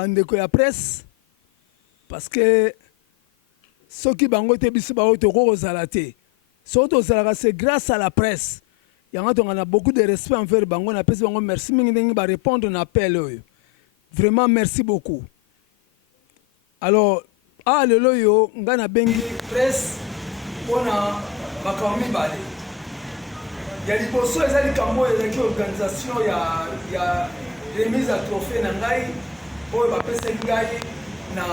bandeko ya presse parce que soki bango te biso ba to ko zalate soto zalaka c'est grâce à la presse yanga to ngana beaucoup de respect envers bango na pesi bango merci mingi ndengi ba répondre na appel oyo vraiment merci beaucoup alors lelo yo ngana bengi presse pona bakambi bale ya liboso eza likambo ezaki organisation ya remise à trophée na ngai oyo bapesaki ngai na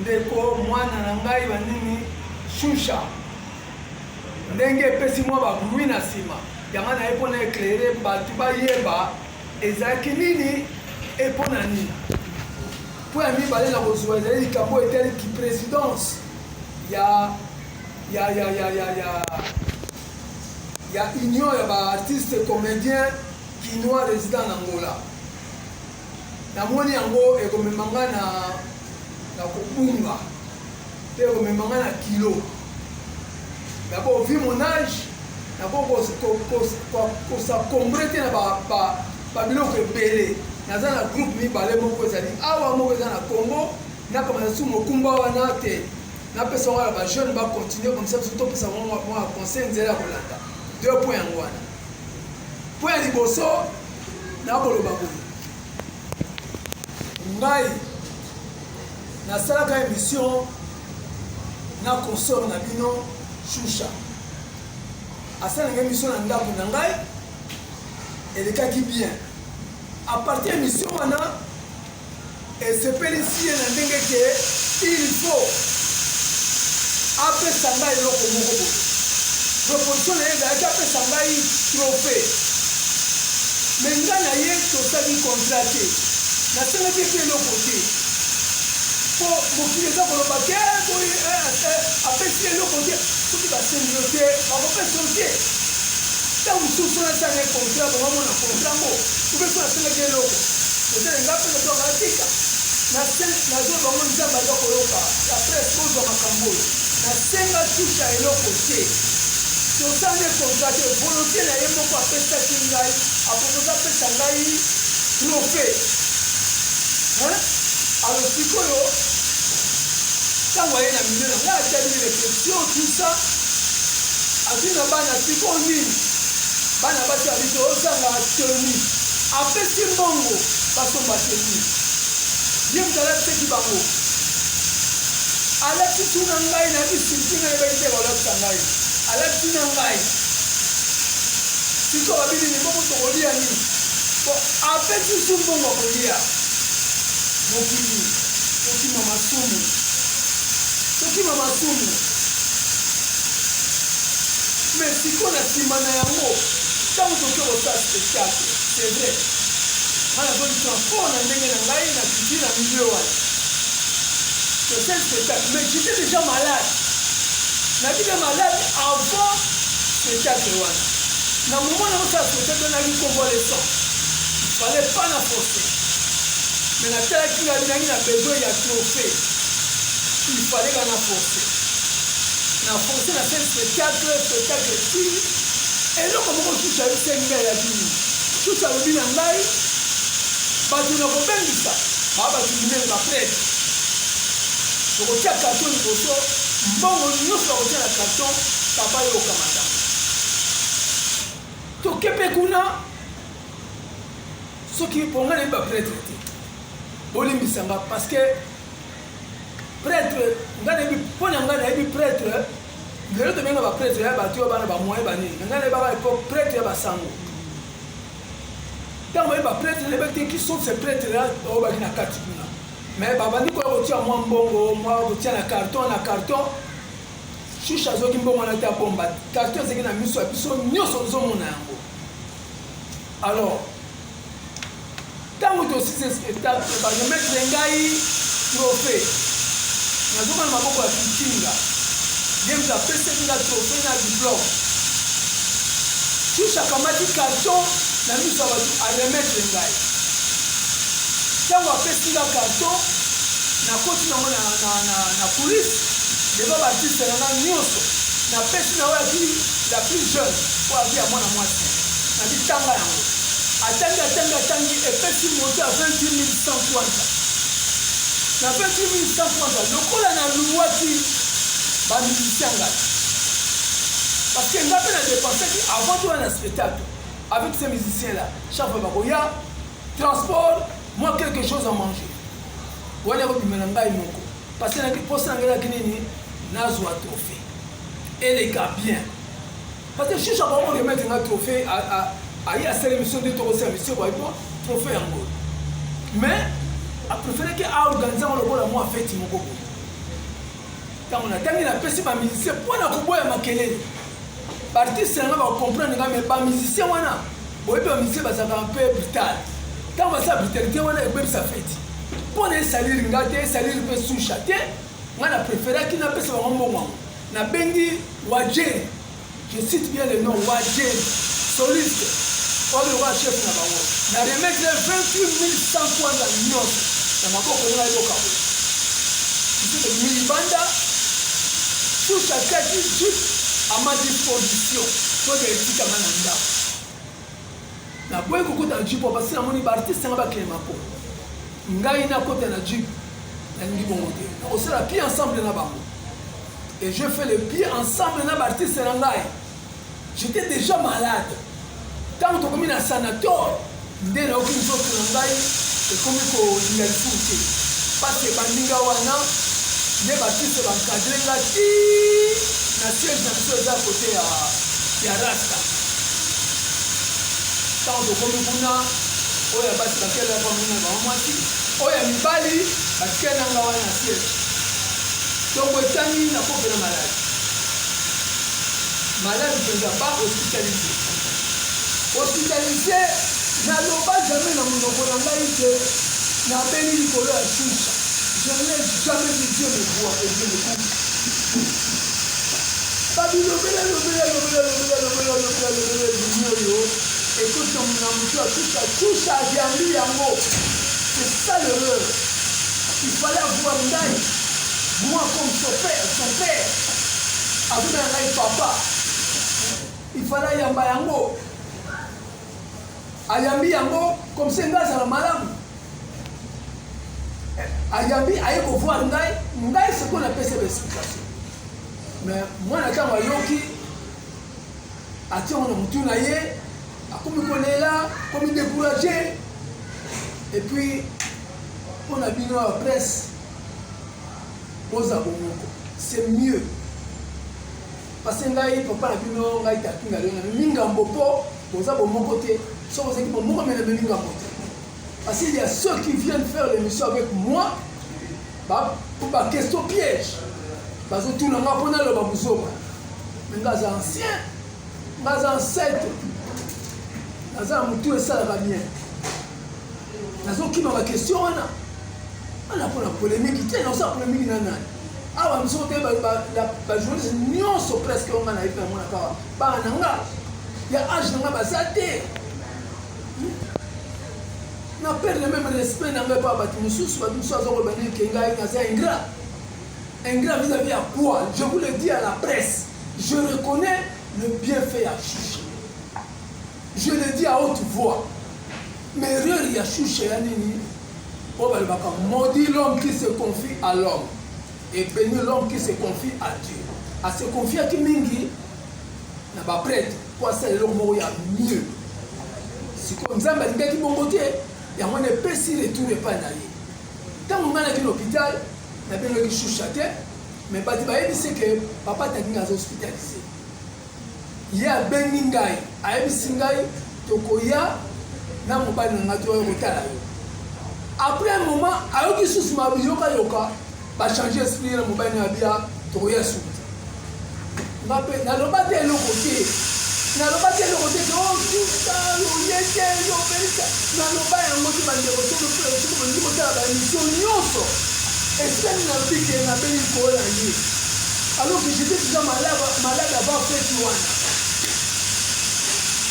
ndeko mwana na ngai banini shusha ndenge epesi mwa babrui na nsima yango naye mpona éclaire bato bayeba ezalaki nini epona nini mpo ya mibale na kozwa ezali likambo etaliki présidence ya union ya baartiste comédien kinois résident na Angola namoni yango ekomemanga na kobunga mpe ekomemanga na kilo d'abord vu mon âge nako kosakombre te na babiloko ebele naza na groupe mibale moko ezali awa moko eza na Congo nakamata su mokumba wana te napesa ngo ya bajeune bacontinue comme ça biso topesa mwa conseil nzela ya kolanda deux points yango wana po ya liboso nakoloba boye ngai nasalaka émission na consort na bino Shusha asalaka émission na ndako na ngai elekaki bien à partir ya émission wana esepelisi ye na ndenge ke il faut apesa ngai eloko moko boye proposition na ye ezalaki apesa ngai trophée mais ngai na ye tosali contrat te nasengaki epe eloko te po mokili eza koloba ke apesi eloko te soki basengi yo te bakopesa yo te ntango mosusu nasanga contrat bamamona contrat ngo opeso nasengaki eloko otele nga mpe natongaka tika nazo bango nzambe aza koyoka apres kozwa makambo oyo nasenga Shusha eloko te tosali contrat te volonté na ye moko apesaki ngai apokoza apesa ngai trophée alors sikoyo ntango aye na milio na ngai atali réflexion tout ça azwi na bana sikoyo nini bana basi ya biso ozanga teni apesi mbongo basomba teni ye moto alatisaki bango alatisi na ngai na bisinti ngai ebaki te balatisa ngai alatisi na ngai sikoyo babili ni mbongo tokolia nini po apesi su mbongo kolia mokili tokima masumu mais sikoyo na nsima na yango ntango toke kosala spectacle c'est vrai nga nazolisa mpo na ndenge na ngai na kiti na milieu wana tosali spectacle mais j'étais déjà malade nabika malade avant spectacle wana na moment na kosala spectacle naki convalescent fallait pas na forcer mais natalaki nangi na besoin ya trophée il fallait ka na forcer na sel spectacle ti eloko moko Shusha yosenga ya bini Shusha lobi na ngai bato na kobengisa bato minene baprêtre tokotia karton liboso mbongo nyonso bakotia na karton papa yoka matambo tokepe kuna soki mponga nayebi baprêtre te bolimbisanga parce que prêtre ngai nayebi mpo na ngai nayebi prêtre lelo tobenga baprêtre ya bato oyo bana bamoye banini ngai nayebaka époque prêtre ya basango ntango bayebi baprêtre nayebaki te qui sont ces prêtre là oyo baki na kati kuna mais babandi koya kotia mwa mbongo mwa kotia na carton Shusha azoki mbongo wana te abomba carton ezeki na miso ya biso nyonso tozomona yango alors ntango tosise spectacle baremetre ngai trophée nazokana maboko ya kikinga ye moto apesaki nga trophée na diplôme Shusha akamati carton na miso ya bato aremetre ngai ntango apesi nga carton nakoti nango na coulisse deba baartiste na nga nyonso napesi na oyo aki la plus jeune po avi ya mwana mwasi nabitanga yango atangi epesi monte à 28 150 na 28 150 lokola na luwaki bamusicien ngai parce que nga mpe na dépensaki avant toa na spectacle avec ces musiciens là chaque fois bakoya transport moi quelque chose à manger wana kobimela ngai moko parce que naki mposa na ngai naki nini nazwa trophée eleka bien parce que chicha bango remettre nga trophée ayi asala émission de tokosala monsieur boyebo trophée yango mais apréféré ke aorganize ngo lokola mwa feti moko boye ntango natangi napesi bamusicien mpo na koboya makelele baartiste nanga bakomprendre nga mais bamusicien wana boyebi bamusicien bazalaka un peu brutal ntango basala brutalité wana ebebisa feti mpo na esaliri nga te esaliri mpe susha te nga na préféraki napesa bango mbongo yango nabengi wajeri je cite bien le nom wajeri soliste oyo lokola chef na bango na remettre 28 100 kwanza nyonso na maboko nanga eloka boye isite milibanda susha kati juste à ma disposition pour que etikama na ndako naboyi kokota na jipo parce que namoni baartiste nga bakelema mpo ngai nakota na jipe nalingi bongo te nakosala pied ensemble na bango et je fais le pied ensemble na baartiste na ngai j'étais déjà malade ntango tokomi na sanatoire nde nayoki nzoto na ngai ekomi kolinga lisusu te parce bandinga wana nde baartiste bankadre nga ti na siège na biso eza kote ya rasta ntango tokomi kuna oyo ya basi bakelaka mona bango mwasi oyo ya mibali bakelanga wana na siège ntongo etani nakobela malade mpenza ba hospitalisé naloba jamais na monoko na ngai te nabeli likolo ya shusha je n'ai jamais dit Dieu me voit et Dieu me coupe babilobela oyo ekoti na motu ya shusha aviambi yango c'est ça l'erreur il fallait avoir ngai moi comme son père azona ya ngai papa il fallait yamba yango ayambi yango comme se ngai azala malamu ayambi aye kovoir ngai seko napesa baexplication mais mwana ntango ayoki atiango na motu na ye akomi kolela akomi découragé et puis mpo na bino ya presse oza bomoko c'est mieux parce que ngai papa na bino ngai takinga lelo na mingambo mpo oza bomoko te soki ozaki bomoko me na mingambo te parce qu'il y a ceux qui viennent faire l'émission avec moi pour ba question piège bazotuna nga mpo naloba buzoba me nga aza ancien nga aza ancêtre naza na motu esalaka bien nazokima baquestion wana wana mpona polémique te naosala polémique na nani awa miso te bajournaliste nyonso presque onga na yebi namona kaka bana na nga ya age na nga baza te na perdre même respect na ngai mpa bato mosusu bato mosusu azokoloba nini ke ngai naza ingrat vis-à-vis à quoi je vous le dis à la presse je reconnais le bienfait ya Choucha je le dis à haute voix mais erreur ya Choucha ya nini oyo balobaka maudit l'homme qui se confie à l'homme et béni l'homme qui se confie à Dieu ase confiaki mingi na baprêtre po asala eloko moko ya mieux sikoyo nzambe alingaki bongo te yango na epesi retour epai na ye ntango ngai naki na hôpital nabengaki Choucha te mais bato bayebisi ke papa taki ngai aza hospitalisé ye abengi ngai ayebisi ngai tokoya na mobali na ngai toya kotala yo après un moment ayoki susu yoka bachange esprit na mobali na bia tokoya suku nga mpe naloba te eloko te osuka oye te yobelisa naloba yango te bandeko tokolingi kotala baémission nyonso esali na bike nabeli likolo na ye alors que j'étais déjà malade avant feti wana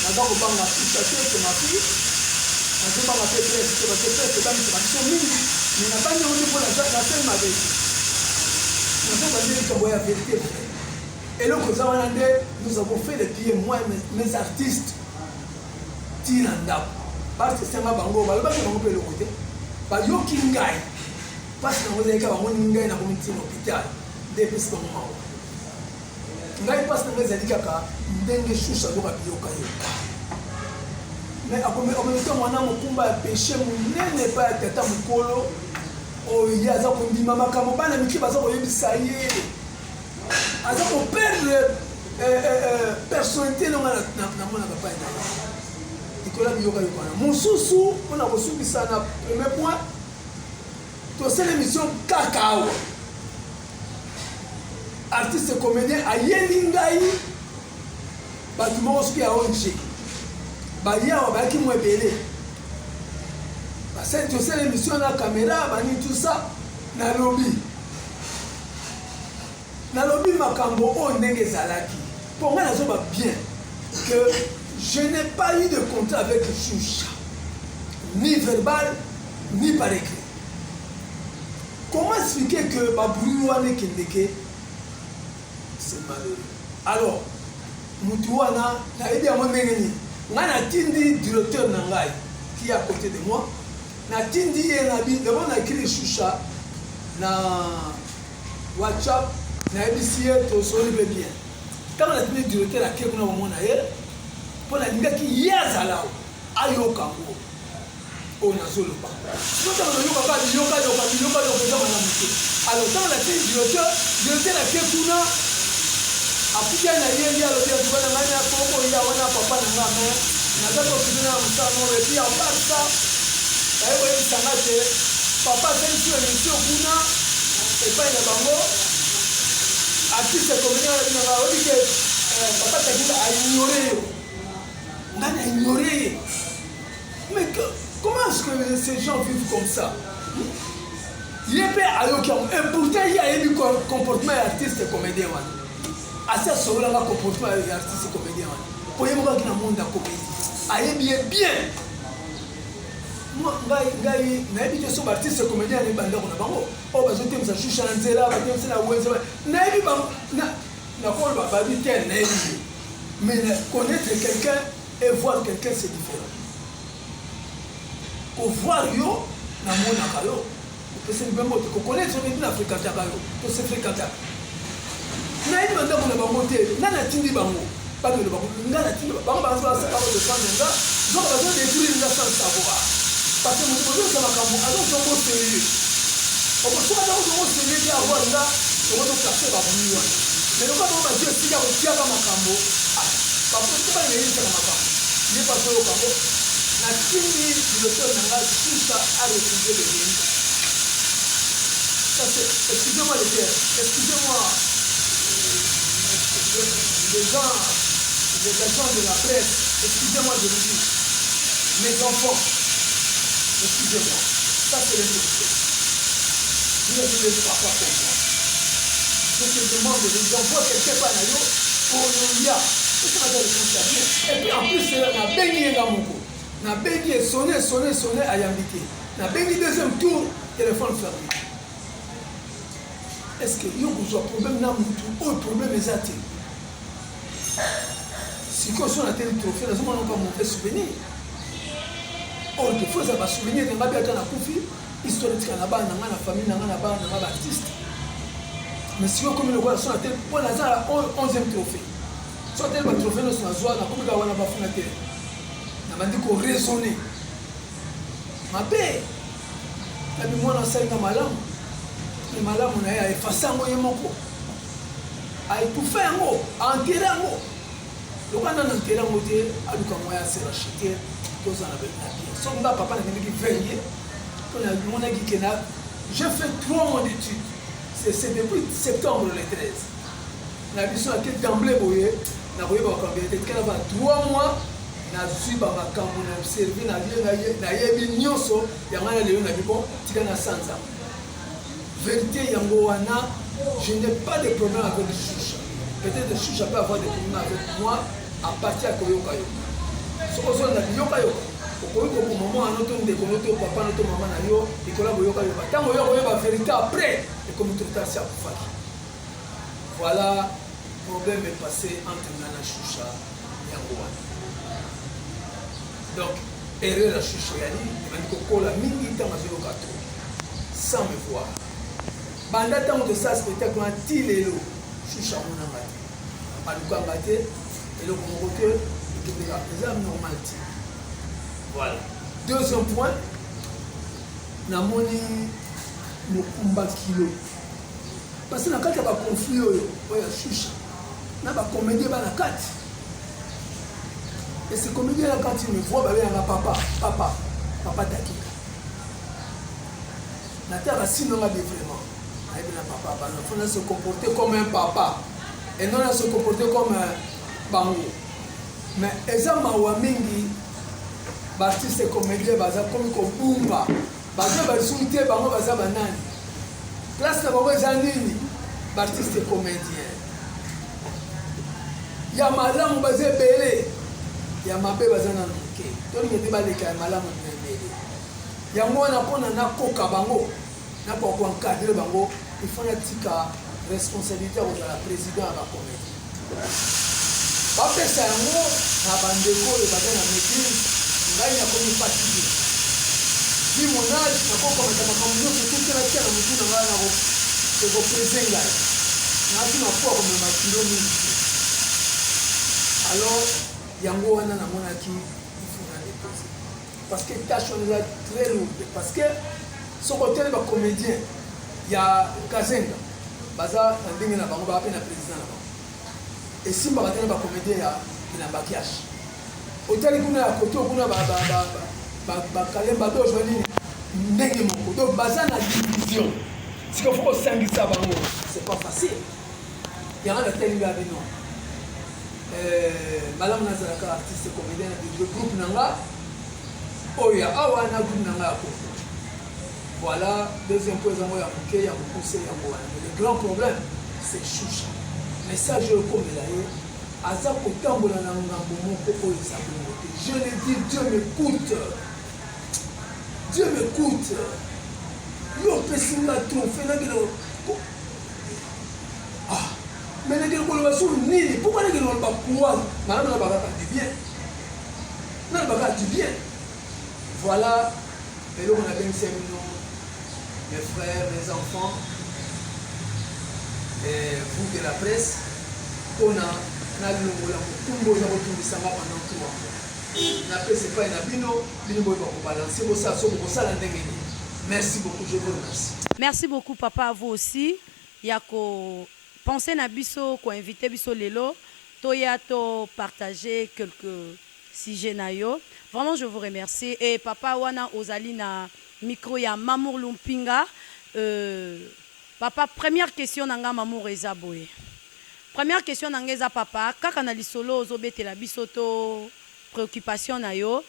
naza kobanga Choucha te ma fille nazobanga mpe presse te parce que presse ebangisa biso mingi mais nabangi yango te mpo nasali mabe nazobande likambo ya vérité eloko eza wana nde nous avons fait le pied moi mes artistes tina ndako baartiste nga bango balobaki bango mpe eloko te bayoki ngai mpasi nango ezalaki bamoni ngai nakomi ntina hôpital nde epesi bango mawa ngai mpasi nango ezali kaka ndenge shusha azoka biyokayoka mais akomeka mwana mokumba ya péché monene epai ya tata mokolo oyo ye aza kondima makambo bana mike baza koyebisa ye aza koperdre personnalité nonga namonaka pai na likola biyokayokana mosusu mpona kosukisa na premier point tosala émission kaka awa artiste comédien ayebi ngai bato moko soki ya ONG bayawa bayaki mo ebele tosala émission na caméra bani tout ça nalobi makambo oyo ndenge ezalaki mpo ngai nazoba bien que je n'ai pas eu de contrat avec Choucha, ni verbal ni par écrit. Comment expliquer que Babourouane Kendeke c'est malheureux? Alors Moutouana n'a aidé à mon mérite. Nana Tindi, directeur Nangai, qui est à côté de moi, n'a Tindi et Nabi, d'abord on a écrit Choucha, na WhatsApp, na EBCA, tout ça, on bien. Quand on a tenu directeur à Kekuna Wamona, pour la ligue qui y a Zalao, Ayokango, on a solo pas. Nous avons le yoga, alors, quand on a tenu directeur à Kekuna, après il y a le dia tu vas dans la coco il y a un papa dans la main na dato kidina msano et puis en bas ça et ça n'a que papa c'est sur l'émission kuna et pas il y a bango artiste comédien il va dire que papa t'a ignoré mais comment est-ce que ces gens vivent comme ça? Il est pas à l'occasion et pourtant il y a eu comportement artiste comédien assez sur le comportement des artistes comédiens. Pour y avoir dans le monde de la comédie, aïe bien. Moi, n'habite sur artiste comédien et bandeur on a bango. Oh, bah je t'aime ça, je suis chanté là, je t'aime ça, ouais, n'habite pas, n'a pas dit qu'elle n'est mais connaître quelqu'un et voir quelqu'un c'est différent. Pour voir yo, na mon akayo, parce que même pour connaître une Africain tabayo, pour se fréquenter. Mais il m'a dit qu'on a monté, nana tindi bango, pas de bango, nana tindi bango, bango ça parle de ça maintenant, donc on va détruire la sans savoir. Parce que nous devons faire un cambo, alors on va sérieux. On va soit dans le sérieux qui a avoir là, on va placer par million. Mais le cas on va dire si il y a aussi à ma cambo, parce que c'est pas une église à ma cambo. Il n'est pas sur le cambo. La tindi du docteur Nanga, tout ça a refusé de venir. Ça c'est, excusez-moi les terres, excusez-moi. Les gens de la presse, excusez-moi de vous dire, mes enfants, excusez-moi, ça c'est les vérité. Vous ne pouvez pas comprendre. Je te demande de les envoyer quelque part là, pour nous dire, c'est ça que je et puis en plus, on a baigné dans mon coup. On a baigné, sonné à Yambité. On a baigné deuxième tour, téléphone fermé. Est-ce que vous avez un problème dans mon tour? Un problème exact. Si on a un trophée, nous avons un souvenir. Or, il faut avoir souvenir de la histoire de la famille, de l'artiste. Mais si on comme le voit, on a un 11e trophée. Soit tel trophée, nous sommes à Zoa, nous avons un fondé. Nous avons dit qu'on raisonnait. Ma paix, nous avons un malam. Le malam, on a effacé un moyen. A étouffé un mot, a enterré un mot. Le quand on a enterré un mot, a du comment il s'est racheté, tous en avaient bien. Son gars, papa, n'a pas veillé. On a dit que j'ai fait 3 mois d'études. C'est depuis septembre le 13. La mission a été d'emblée, n'a pas eu de 3 mois. Na suiba makambo na observer na yebi nyonso yanga na leo na bibo tika na sanza. Vérité yango wana. Je n'ai pas de problème avec le Choucha. Peut-être que Choucha peut avoir des problèmes avec moi à partir de Koyokayo. Ce qu'on a dit, Yokayo. Au moment où on a dit que papa, notre maman, il collabore Yokayo. Tant que Yokayo va vérité après, et comme tout ça, c'est à faire. Voilà, le problème est passé entre Nana Choucha et Yangoan. Donc, erreur à Chouchayani, il m'a mingi tamazolo gato, sans me voir. Banda tant de ça spectacle un tilelo, Choucha mon amati. Aluka ngate, et le promoteur, il était des âmes normales. Voilà. Deuxième point, namoni mokumba kilo. Parce que dans le cas de conflit, il y a Choucha. Il y a des comédiens dans la carte. Et ces comédiens, quand ils me voient, il y a papa Takika. La terre a sinon vraiment. Il y a papa. Il faut se comporter comme un papa. Et non se comporter comme un bango. Mais les gens mingi, artistes et comédiens, comme Bumba, ils sont insultés, banani. Place de Bango artistes et comédiens. Il y a malamu basé belé. Il y a mabé basé dans le quai. Donc il y a des balais qui ont malamu belé. Il y a moi na koka bango. Na pas quoi encadrer bango. Il faut la tika responsabilité au la président à la comédie. Pas que ça moi na bandeko le basé na métier. Ngai na komi fatigué. Ni mon âge na pas comme ça comme nous tout que la terre nous dit na na c'est pour présenga. Na tu na pas comme ma kilomètre. Alors, yango wana na monaki il faut la déposer parce que tâche on est très lourde parce que ce côté les comédiens il y a Kazenga baza ndenge na bango ba pe na président na bango et simba ba tena ba comédien ya ina maquillage hôtel kuna ya côté kuna ba kalemba dojo nini ndenge moko donc baza na division si ko faut sangisa bango c'est pas facile il y a un tel gars non. Madame Nazaraka, artiste comédien du groupe Nanga, Oya, Awana groupe Nanga. Voilà, deuxième point, il y a le grand problème, c'est Choucha. Mais ça, je le connais là. Azak autant de je le dis, Dieu m'écoute. Dieu m'écoute. Yo, Pessinga, tout, fais ah. Mais les gens qui nini, pourquoi les gens qui ont pouvoir, madame n'a pas du bien. N'a pas du bien. Voilà, et là on a bien mes frères, mes enfants, et vous de la presse, on a tout le monde ça pendant 3 mois. La presse n'est pas un abino, il faut balancer pour ça, merci beaucoup, je vous remercie. Merci beaucoup papa, à vous aussi. Yako. Pensez na biso ko invité biso lelo toya to partager quelques sujets na yo. Vraiment je vous remercie et papa wana ozali na micro ya Mamour Lumpinga. Papa première question nanga Mamour eza boye. Première question nanga eza papa kaka na lisolo ozobetela biso to préoccupation na yo.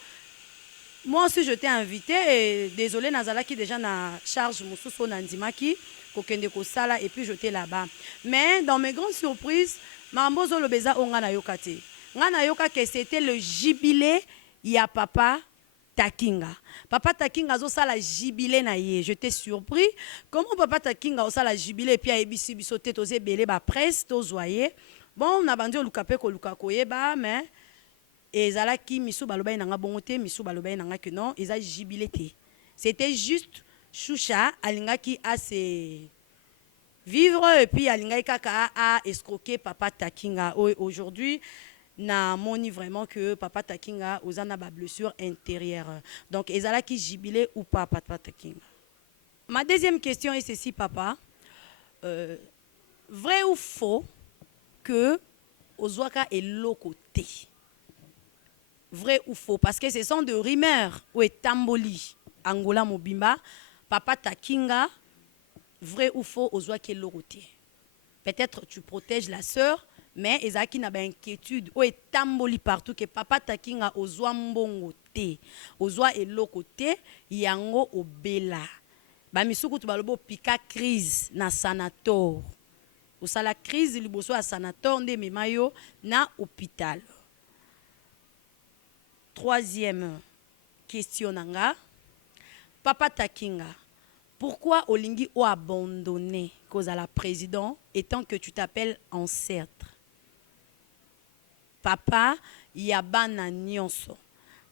Moi aussi je t'ai invité et désolé nazalaki déjà na charge mususu na ndimaki. Et puis jeter là-bas. Mais dans mes grandes surprises, Mambozo Lobeza Ongana Yokate. Ngana Yoka que c'était le jubilé ya papa Takinga. Papa Takinga zo ça la jubilé na ye. J'étais surpris. Comment papa Takinga ça la jubilé et puis a ebisi bisoté tozé belé ba presse tozoyer. Bon, on a bandi olukape ko lukakoye ba mais et zalaki misu balobay nanga bongote misu balobay nanga que non, ils a jubilé té. C'était juste Choucha alingaki a se vivre et puis alingaki kaka a escroquer papa Takinga. Aujourd'hui na moni vraiment que papa Takinga ozana ba blessure intérieure. Donc ezala ki jubilé ou pas papa Takinga. Ma deuxième question est ceci papa. Vrai ou faux que Ozwaka est locoté? Vrai ou faux? Parce que ce sont des rumeurs ou est Tamboli, Angola Mobimba. Papa Takinga, vrai ou faux, Ozwaka est locoté. Peut-être tu protèges la sœur, mais Ezaki n'a pas inquiétude. Ou est Tamboli partout que papa Takinga Ozwa mbongo te. Ozwa est locoté, yango obela. Bamisuku tu balobo pika crise na sanator. Ou la crise liboso à sanator nde memayo na hôpital. Troisième question nanga. Papa Takinga, pourquoi Olingi a abandonné cause à la président étant que tu t'appelles ancêtre? Papa Yabana Nyonso.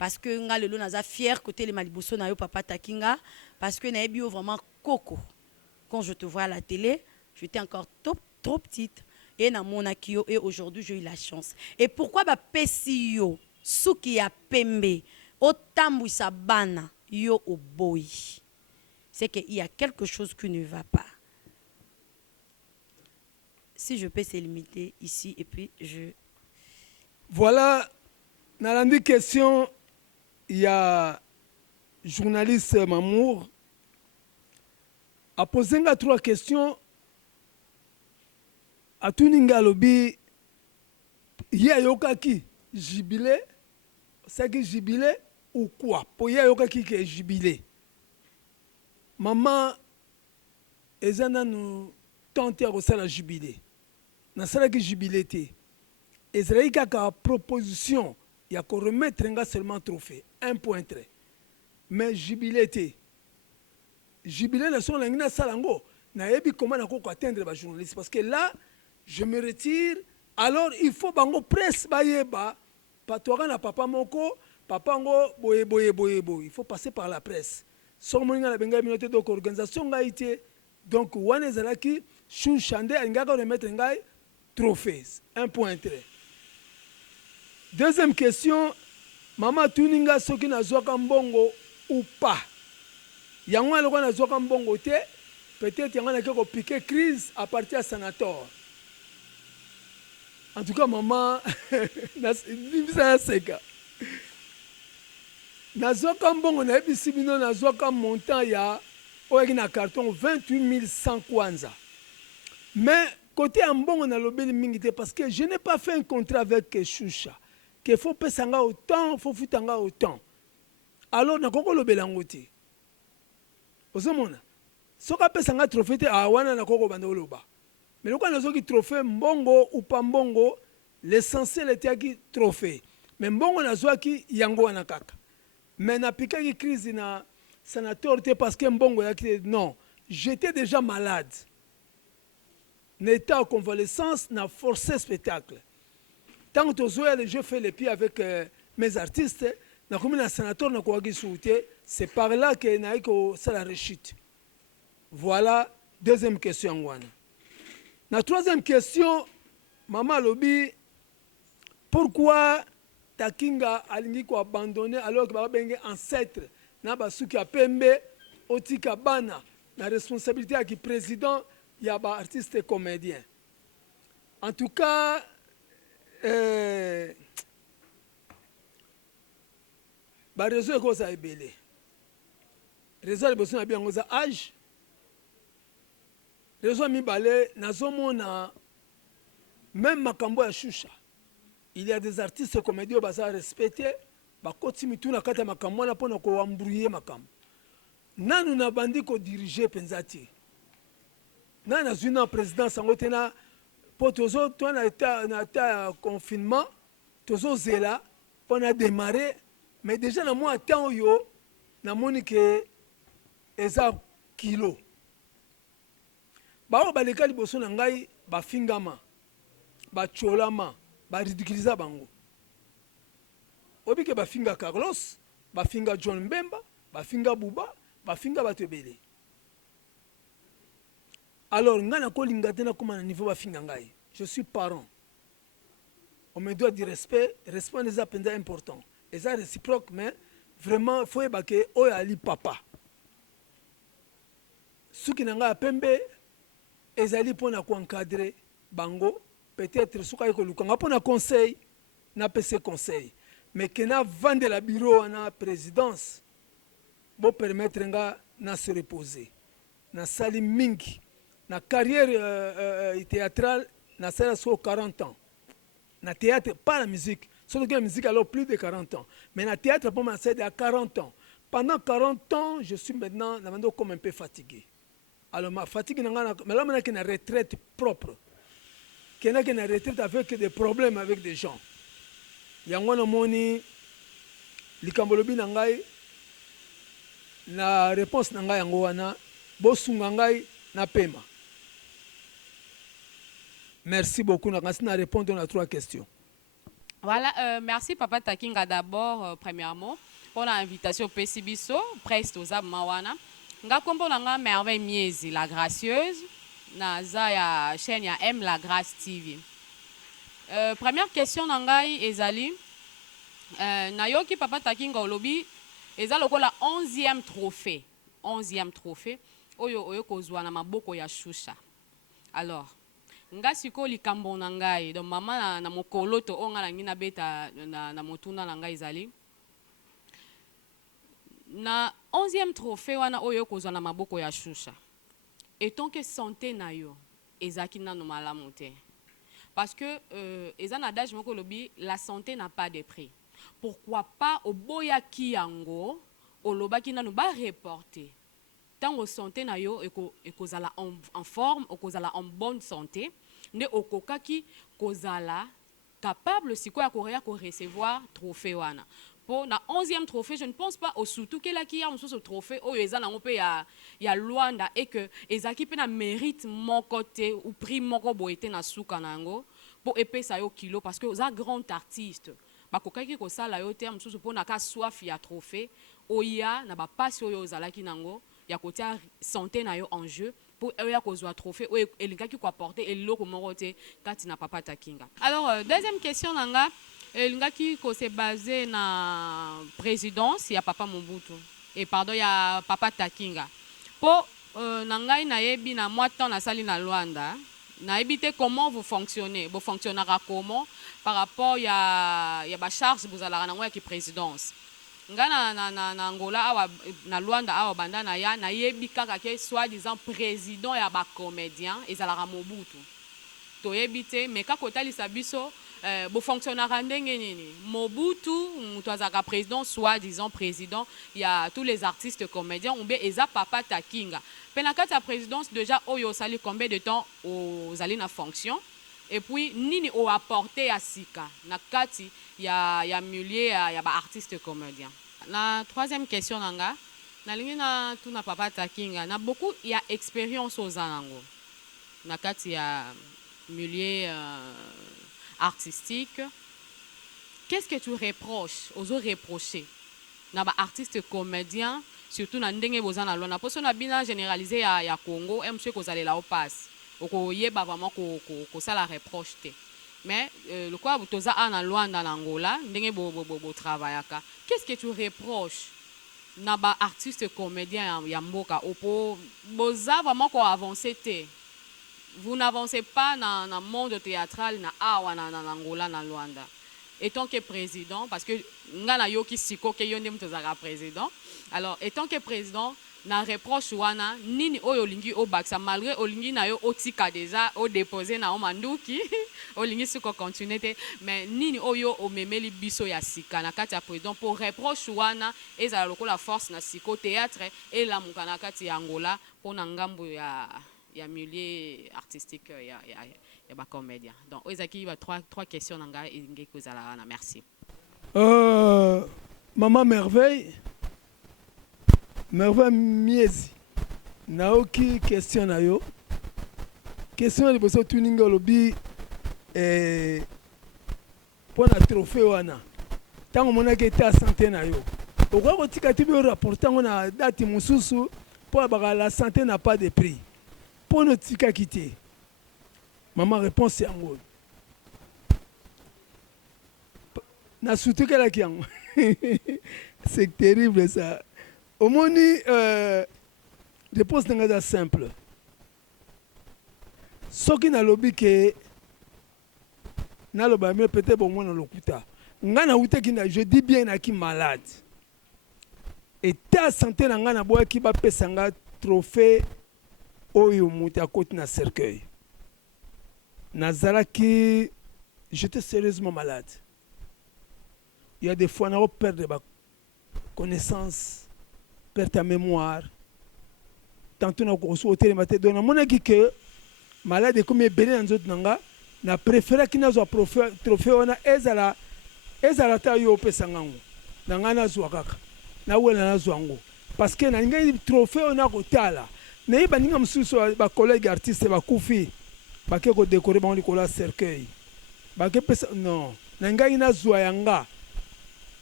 parce que nga lelo naza fier côté les maliboso na yo papa takinga parce que na bio vraiment coco. Quand je te vois à la télé, j'étais encore trop petite et na monaki yo et aujourd'hui j'ai eu la chance. Et pourquoi ba pesi yo suki ya pembe otambwisa bana yo oboy? C'est qu'il y a quelque chose qui ne va pas. Si je peux se limiter ici et puis je... Voilà, dans la question, il y a journaliste Mamour a posé 3 questions à Tuninga Lobi. Il y a yokaki jubilé, c'est que jubilé ou quoi? Pour y a yokaki qui est jubilé. Maman, ezana nous tenter à la jubilé. Na sala que jubilé te. Ezraï kaka proposition, il y a qu'on remettre seulement trophée, 1 point trait. Mais jubilé te. Jubilé na son langina salango. Na yebi comment na koko atteindre les journalistes parce que là je me retire. Alors il faut bango presse bayeba. Patoran na papa moko, papa ngo boye. Il faut passer par la presse. Son moninga na benga minute donc organisation ngaité. Donc wane zalaki chou chande ngaka remettre ngai trophée, 1 point trait. Deuxième question, maman tuninga soki na zwaka mbongo ou pas. Yango aloko na zwaka mbongo te, peut-être yango na keko piquer crise à partir à Sanator. En tout cas maman na seka. Na zwaka mbongo na ebisi bino na zwaka montant ya oyaki na carton 28 100 kwanza. Mais côté mbongo na lobeli mingi te parce que je n'ai pas fait un contrat avec Choucha. Qu'il faut payer autant, il faut foutre autant. Alors, na koko lobela ngoti. Ozomona. Soka pesa nga trophée te awana na koko bando loba. Mais le quand nazoki trophée mbongo ou pas mbongo, l'essentiel était qui trophée. Mais mbongo nazwaki yango wana kaka. Mais na pikaki crise na sanateur te parce que mbongo yaki non, j'étais déjà malade. N'état en convalescence n'a forcé spectacle. Tant que je fais les pieds avec mes artistes, c'est par là que c'est la réussite. Voilà, deuxième question. La troisième question, Maman Lobi, pourquoi Takinga a abandonné alors que Babenge ancêtre n'a pas su qu'il Pembe, Otika Bana, la responsabilité qui président, il y a un artiste et comédien. En tout cas, ba réseau ekoza ebele réseau liboso na biango za âge réseau mibale nazomona même makambo ya Choucha il y a des artistes comédiens baza respecté bakoti mituna kata makambo na pona ko embrouiller makambo nanu na bandi ko diriger penzati nana zuna présidence ngo tena po tozo to na ta confinement tozo zela on a démarré mais déjà na moi temps yo na moni que eza kilo ba baleka liboso na ngai ba fingama ba cholama ba ridiculiser bango obike ba finga Carlos ba finga John Mbemba ba finga Buba ba finga batebele. Alors ngana ko linga tena comme na niveau ba finga ngai je suis parent on me doit du respect des appels important et ça réciproque mais vraiment il faut ébaquer oya ali papa suki nanga pembe ezali pona ko encadrer bango peut-être suka ko lukanga pona conseil na PC conseil mais que na vendre la bureau na présidence bo permettre nga na se reposer na sali mingi na carrière théâtrale na sala so 40 ans na théâtre pas la musique surtout que la musique alors plus de 40 ans mais na théâtre pour moi c'est à 40 ans pendant 40 ans je suis maintenant comme un peu fatigué alors ma fatigue mais là maintenant qu'il y a une retraite propre qu'il y a une retraite avec des problèmes avec des gens yango na moni likambolobi na ngai na réponse na ngai yango wana bosunga ngai na pema. Merci beaucoup. Nous allons répondre à 3 questions. Voilà, merci Papa Takinga d'abord, premièrement, pour l'invitation au PCBISO, Prest aux Mawana. Nga kombo nanga Merveille Miezi, la gracieuse, naza ya chaîne ya M la Grâce TV. Première question nangai ezali, nayoki Papa Takinga olobi, eza lokola 11e trophée. 11e trophée, oyo kozwa na maboko ya Shusha. Alors, nga siko likambo na ngai donc mama na mokolo to onga na ngina beta na motuna na ngai ezali na 11e trophée wana oyo kozwa na maboko ya Shusha et tant que santé na yo ezaki nano malamu te parce que eza na adage moko lobi la santé n'a pas de prix. Pourquoi pas oboyaki yango olobaki nano ba reporter tango santé na yo ekozala en forme okozala en bonne santé ne okokaki kozala capable sikoya korea ko recevoir trophée wana pour na 11e trophée. Je ne pense pas au surtout que la qui a ce trophée o eza nango pe ya Luanda et que ezaki pe na mérite mon côté ou prix moko boete na suka nango pour epesa yo kilo parce que oza grand artiste bakokaki ko sala yo terme sous pour na ka soif ya trophée oya na ba passe oyo ozalaki nango ya côté santé na yo en jeu pour oya kozwa trophée o elingaki ko apporter eloko moko te kati na Papa Takinga. Alors deuxième question nanga elingaki ko se basé na présidence ya Papa Mobutu et pardon ya Papa Takinga po nangai na yebi na moi temps na sali na Luanda na ebité comment vous fonctionnez vous fonctionnera comment par rapport ya ba charge vous allez na ki présidence nga na Angola awa na Luanda awa banda na ya na yebi kaka ke soi-disant président ya ba comédien ezalaka Mobutu to yebite mais kako talisa biso bo fonctionnera ndenge nini Mobutu mutu azaka président soi-disant président il y a tous les artistes comédiens ou bien eza Papa Takinga penakati ya présidence déjà oyo sali combien de temps aux allez na fonction et puis nini o apporter à sika na kati ya milieu ya ba artiste comédien. La troisième question nanga na lingi na tuna Papa Takinga na beaucoup il y a expérience aux anango na kati ya milieu artistique. Qu'est-ce que tu reproches aux autres reprocher na ba artiste comédien surtout na ndenge bozana lona poso na bina généralisé ya Congo monsieur kozalela au passe okoyeba vraiment ko sala reproche te mais le quoi botoza ana Luanda na Angola ndenge bo travaillaka. Qu'est-ce que tu reproches na ba artiste comédien ya mboka opo boza vraiment ko avancer te vous n'avancez pas dans le monde théâtral na awa na Angola na Luanda étant que président parce que ngana yoki siko ke yonde mtozaka président. Alors étant que président na reproche wana nini oyo lingi o baksa malgré olingi na yo otika déjà o déposer na o manduki olingi siko continuer te mais nini oyo o memeli biso ya sika na kati ya président pour reproche wana ezala lokola force na siko théâtre et la mukana kati ya Angola pour na ngambo ya milieu artistique ya ba comédien. Donc ezaki ba trois questions nanga inge kozala na merci. Maman Merveille Miezi naoki question na yo question ya liboso tuninga olobi pona trophée wana tango monaki ete santé na yo okoki kotika ti bio rapporte yango na date mosusu mpo baka la santé n'a pas de prix mpo notikaki te. Maman réponse yango na sutukelaki yango c'est terrible ça. Omoni réponse nanga za simple soki nalobi ke naloba mais peut-être bon mona lokuta nga na utaki na je dis bien na ki malade et ta santé na nga na boya ki ba pesanga trophée oyo muti akoti na cercueil nazalaki j'étais sérieusement malade. Il y a des fois on perd ma connaissance perdre ta mémoire tantôt na ko so télé maté donc na que malade comme belé dans autres nanga na préférer ki nazo trophée ona ezala ta yo pesa ngango nanga na zo kaka na wela na zo ngo parce que na ngai trophée ona ko tala na iba ninga msusu ba collègue artiste ba kufi ba ke ko décorer ba on ko la cercueil ba ke pesa non na ngai nazwa yanga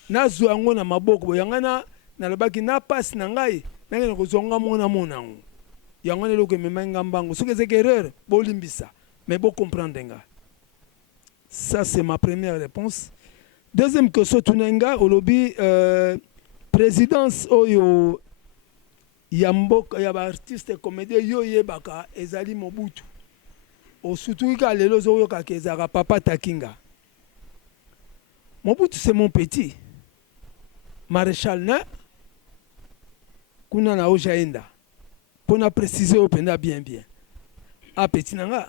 nazwa yango na maboko yanga nalobaki na pasi na ngai nangena kozonga mona monango yango neloko emema nga mbango soki ezeki erreur bolimbisa mais comprendre nga. Ça c'est ma première réponse. Deuxième question tunenga olobi présidence oyo ya mboka ya ba artiste comédien yo yebaka ezali Mobutu osutu ka lelo zo ka kezaka Papa Takinga. Mobutu c'est mon petit maréchal na kuna na ojaenda pour préciser au penda bien a petit nanga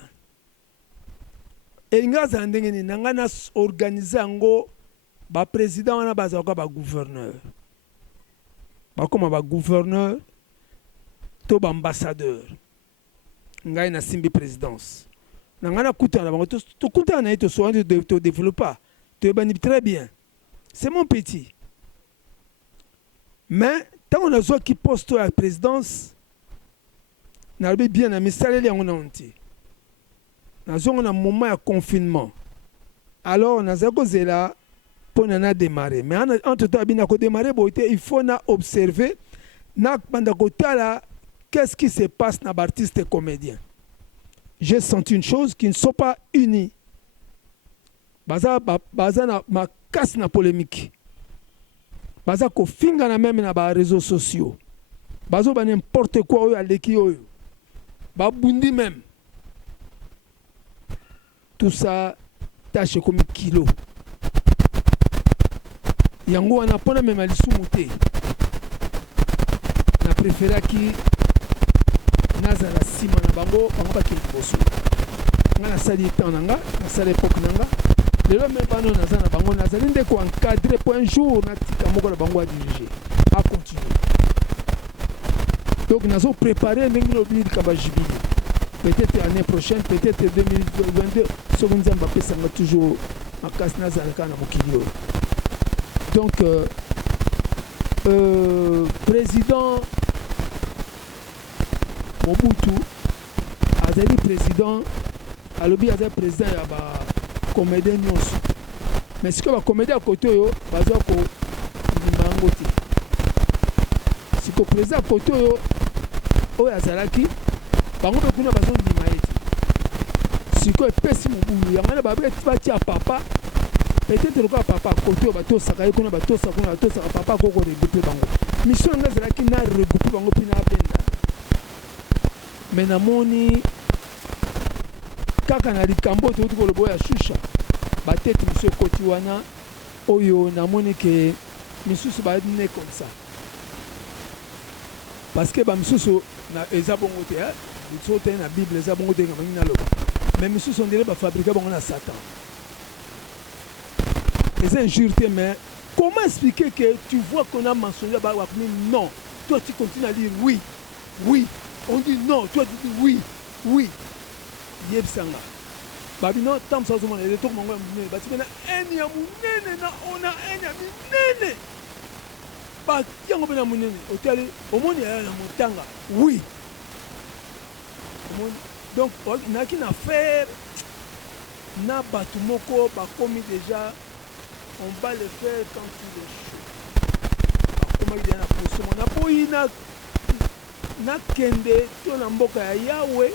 elinga za ndenge ni nanga na organiser ngo ba président wana bazaka ba gouverneur bakoma ba gouverneur to ba ambassadeur ngai na simbi présidence nanga na kutana bango to kutana na to so to développer to bani très bien. C'est mon petit. Mais tant on a besoin qui poste à la présidence n'a pas bien à m'installer en entier. Nous avons un moment de confinement. Alors, nous avons là pour nous démarrer. Mais entre temps, pour démarrer, il faut observer qu'est-ce qui se passe dans les artistes et comédiens. J'ai senti une chose qui ne sont pas unis. Baza ma casse na polémique. Baza ko finga na même na ba réseaux sociaux. Bazo ba n'importe quoi oyo aleki oyo. Ba bundi même. Tout ça tâche comme kilo. Yango wana pona même alisumu te. Na préféra ki nazala sima na bango ba ki boso. Nga na sali temps nanga, na sali époque nanga. Lelo me bano nazana bango nazali ndeko encadré pour un jour na tika moko na bango à diriger à continuer. Donc nous avons préparé l'oblit de jubilé. Peut-être l'année prochaine, peut-être 2022, seconde Mbappé ça va toujours en casse nazalaka na mokilio. Donc président Mobutu azali président alobi azali président ya ba comédien nyonso. Mais ce que va comédien à côté yo baza ko mango te. Si ko président à côté yo oyo azalaki bango pe kuna bazo ndima ete. Si ko epesi mobulu yanga na babe bati ya papa peut-être le papa à côté yo bato saka kuna bato saka papa ko regrouper bango. Mission nga azalaki na regrouper bango pina benda. Mais na moni kaka na likambo to kolobo ya shusha batete monsieur koti wana oyo namoni ke misusu ba ne comme ça parce que ba misusu na eza bongo te biso te na bible eza bongo te ngamangi na loba mais misusu on dirait ba fabriquer bongo na satan eza injure mais comment expliquer que tu vois qu'on a mentionné ba non toi tu continues à dire oui on dit non toi tu dis oui yebsanga babino tam sa zoma le tok mongo munene bati bena eni ya munene na ona eni ya munene ba yango bena munene otali omoni ya na motanga oui donc on a qu'une affaire na batu moko ba komi déjà on va le faire quand il est chaud ba komi na position na boyi na kende to na mboka ya Yahweh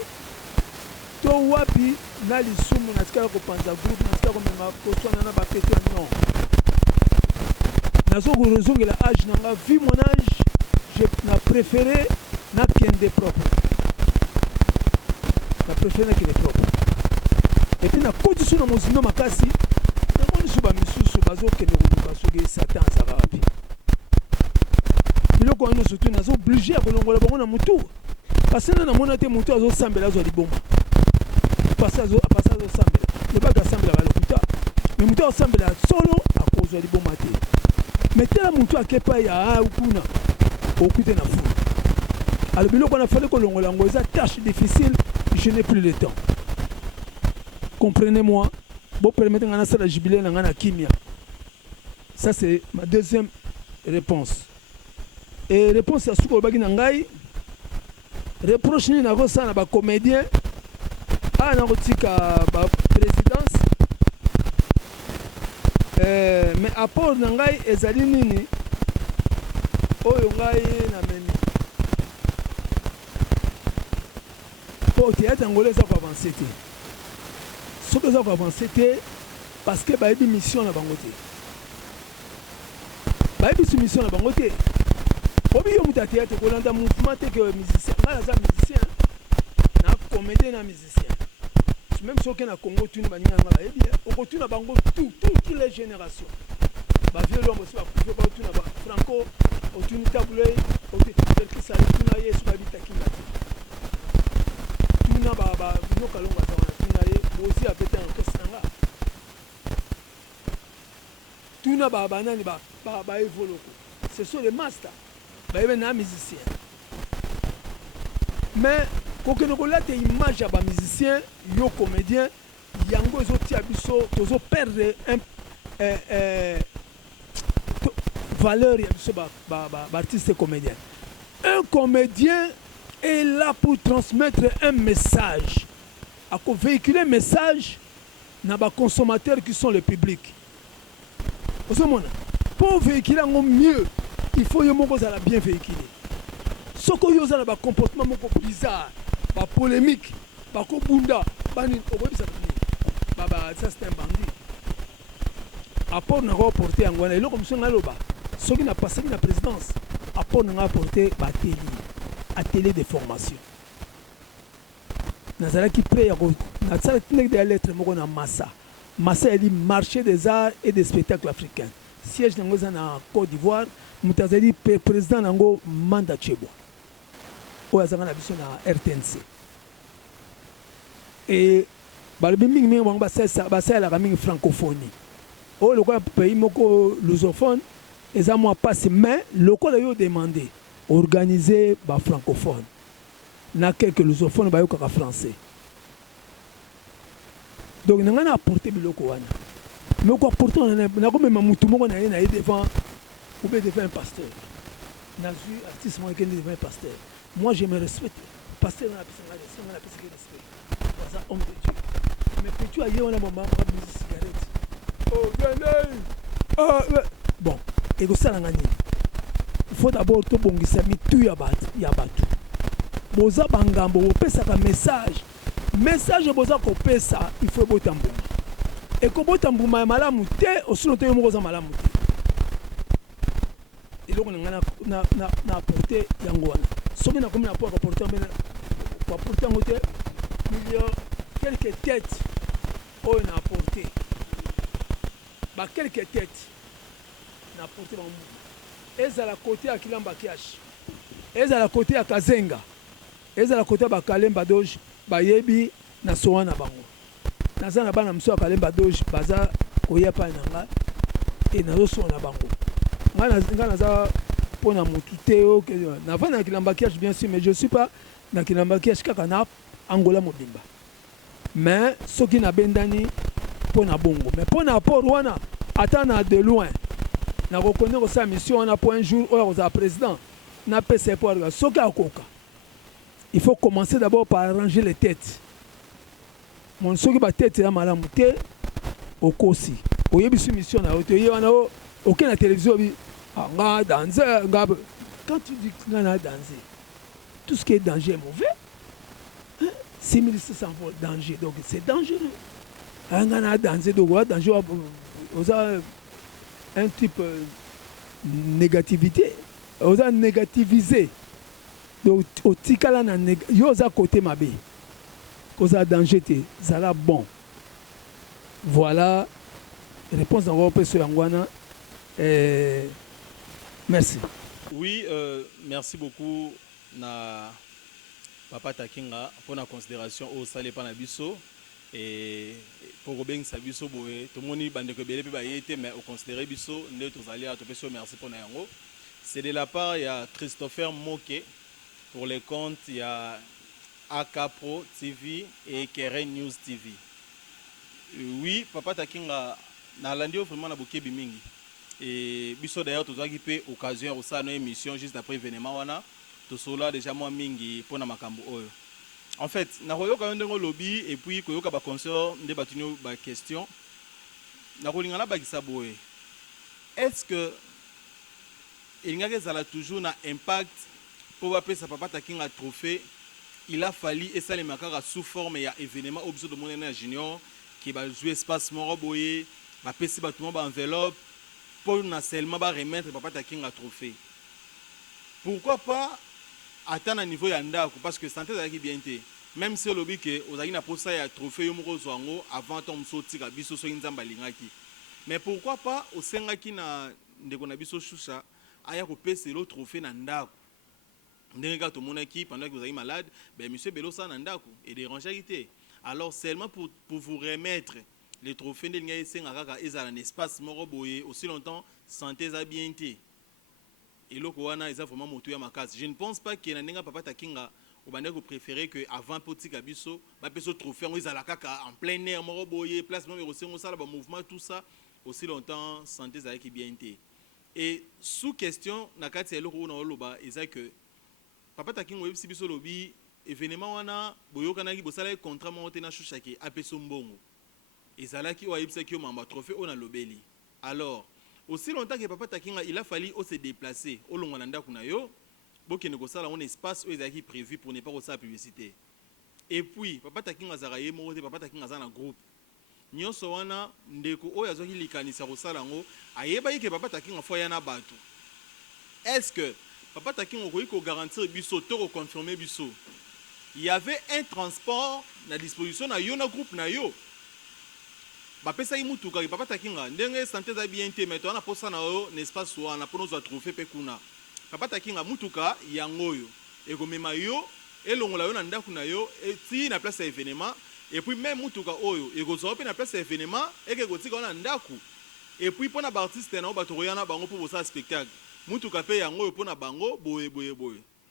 to wapi na lisumu na tikala ko panza groupe na tikala ko mema poswana na bakete non nazo ko rezongela âge nanga vu mon âge je na préféré na kende propre na préféré na kende propre et puis na condition na mozindo makasi na moni suba misusu bazo kende ko basoge satan saka wapi biloko wana surtout nazo obligé à kolongola bango na mutu parce que na mona te mutu azo sambela zo liboma passer à sambela le bac à sambela balokuta mais mutu asambela solo à cause de liboma te mais tela mutu akepa ya ukuna okute na fu alors biloko on a fallu kolongola ngo eza tâche difficile je n'ai plus le temps comprenez-moi bon permettez ngana sala jubilé na ngana kimia ça c'est ma deuxième réponse. Et réponse à ce que bagi nangai reproche ni nako sana ba comédien na kotika ba présidence mais apport na ngai ezali nini oyo ngai na memi po théâtre angolais eza koavance te soki eza koavance te parce que bayebi mission na bango te bayebi su mission na bango te obi yo mutu ya théâtre kolanda mouvement te ke musicien ngai naza musicien na comédien na musicien même soki na Congo tuni baninga nga bayebi okotuna bango toutes les générations bavieux lombo si bakufi baotuna franco otuni tabule otelkisali tuna ye so babitakinga tuna binokalongo aza wana tuna ye bosi apeta na orchestre nanga tuna banani baevoloko ce sont les masters bayebi na musicien mais kokende kolata image ya bamusicien yo comédien yango ezotia biso tozoperdre valeur ya biso baartiste comédien. Un comédien est là pour transmettre un message, à véhiculer un message dans les consommateurs qui sont le public. Pour véhiculer mieux, il faut que vous la bien véhiculer. Ce que vous avez un comportement bizarre, pas polémique, pas bunda, ça c'est un bandit. Apport n'a pas porté en Guadeloupe, et là comme ça, ceux qui n'ont passé la présidence, apport n'a pas porté atelier de formation. Nazara qui prêt à Nazara qui n'est pas lettre na Massa. Massa est le marché des arts et des spectacles africains. Siège dans Côte d'Ivoire, Moutazali président nango Manda Chebo. Au Azanga na biso na RTNC. Et balobi mingi bango basalaka mingi francophonie. Oh le pays moko lusophone eza moi passe mais lokola yo demandé organiser ba francophone na quelques lusophones ba yokaka français. Donc nga na apporter biloko wana. Mais quoi pourtant na ko même mutu moko na ye devant ou bien devant un pasteur. Na vu artiste moi qui devant un pasteur. Moi je me respecte. Pasteur na pesa na respect. Ça homme de Dieu. Mais que tu as eu on a maman musique cigarette. Oh venez. Bon, et ça il faut d'abord te bongisa mitu ya batu. Boza bangambo opesa ka message boza ko pesa il faut botambuma. Et ko botambuma malamu te osino te moko za malamu te. Et donc na apporter yango wana. Soki na komi na po apporter mbena ko apporter ngote million quelques têtes oh na apporter. Ba quelques têtes na apporter bango. Ezala côté à Kilamba Kiash. Ezala côté à Kazenga. Ezala côté à Kalemba Doge, Bayebi na Soana bango. Nazana bana mso à Kalemba Doge, baza koya pa nanga et na Soana bango. Nga naza pona mutute o que na vana Kilamba Kiash bien sûr mais je suis pas na Kilamba Kiash kaka na Angola mobimba. Mais ce qui na bendani pona bongo, mais pona apport wana atana de loin. Na reconnaître sa mission on a pour un jour où au président n'a pas ses poids soka koka. Il faut commencer d'abord par arranger les têtes. Mon soki ba tête ya malamu te okosi. Oyebi su mission na otoye wana aucun la télévision bi nga danser nga quand tu dis nga na danser tout ce qui est danger est mauvais. 6600 volts danger donc c'est dangereux. Nga na danser donc danger un type négativité aux a négativisé donc au tikala na yo za côté mabe cause a danger te zala bon voilà réponse dans votre question yangwana merci. Oui, merci beaucoup na Papa Takinga pour la considération au salé panabiso et pour bien sabiso boé tout le monde bande que belé ba yété mais au considérer biso ne tous allés à tout peso merci pour nayango. C'est de la part il y a Christopher Moke pour les comptes il y a AK Pro TV et Keren News TV. Oui, Papa Takinga na landio vraiment na bokebi mingi et biso d'ailleurs tous qui peut occasion au ça une émission juste après événement wana tout cela déjà moi mingi pour na makambo oyo. En fait, na koyoka ndenge lobby et puis koyoka ba concert nde batunyo ba question nakolinga nabakisa boye est-ce que elingaki ezala toujours na impact mpo bapesa papa takinga trophée il a fallu esalema kaka sous forme ya événement oyo biso tomonene ya junior ki bazwi espace moko boye bapesi bato mo baenveloppe mpo na seulement baremettre papa takinga trophée. Pourquoi pas ata na niveau ya ndako parce que santé ezalaki bien te même si olobi ke ozalaki na posa ya trophée yo moko ozwa yango avant ntango mosu otika biso soki nzambe alingaki. Mais pourquoi pas osengaki na ndeko na biso Shusha aya kopesa elo trophée na ndako ndenge kaka tomonaki pendant que vous êtes malade, ben monsieur Belosa na ndako et dérangeaki te. Alors seulement pour vous remettre les trophées de l'Ingaï Sengaka et un espace moko boye aussi longtemps santé za bien te. Et loko wana eza vraiment moto ya makasi. Je ne pense pas que na ndenge papa takinga au bandeko préféré que avant potika biso ba peso trophée ngo ezala kaka en plein air moko boye place même rosengo sala ba mouvement tout ça aussi longtemps santé za ki bien te. Et sous question na kati ya loko na oloba eza que papa takingo yebisi biso lobi événement wana boyokanaki bosala contrat moko te na Shusha ke apeso mbongo ezalaki o ayebisaki yo mamba trophée on a lobeli. Alors aussi longtemps que papa takinga il a fallu se déplacer au longo na ndako na yo bokende kosala un espace où ezalaki prévu pour ne pas kosala publicité. Et puis papa takinga zara ye moko te papa takinga za na groupe nyonso wana ndeko oyo azwaki likanisa kosala ngo ayebaki ke papa takinga fo ya na bato. Est-ce que papa takinga ko garantir biso to confirmer biso il y avait un transport na disposition na yo na groupe na yo bapesa imutuka ki papa takinga ndenge santé za bien te mais to na posa na yo n'espace wana pour nous trouver pe kuna papa takinga mutuka yangoyo ekomema yo elongola yo na ndaku na yo eti na place ya événement et puis même mutuka oyo ekozwa pe na place ya événement eke kotika na ndaku et puis pona ba artiste na ba toroyana bango pour bosa spectacle mutuka pe yangoyo pona bango boye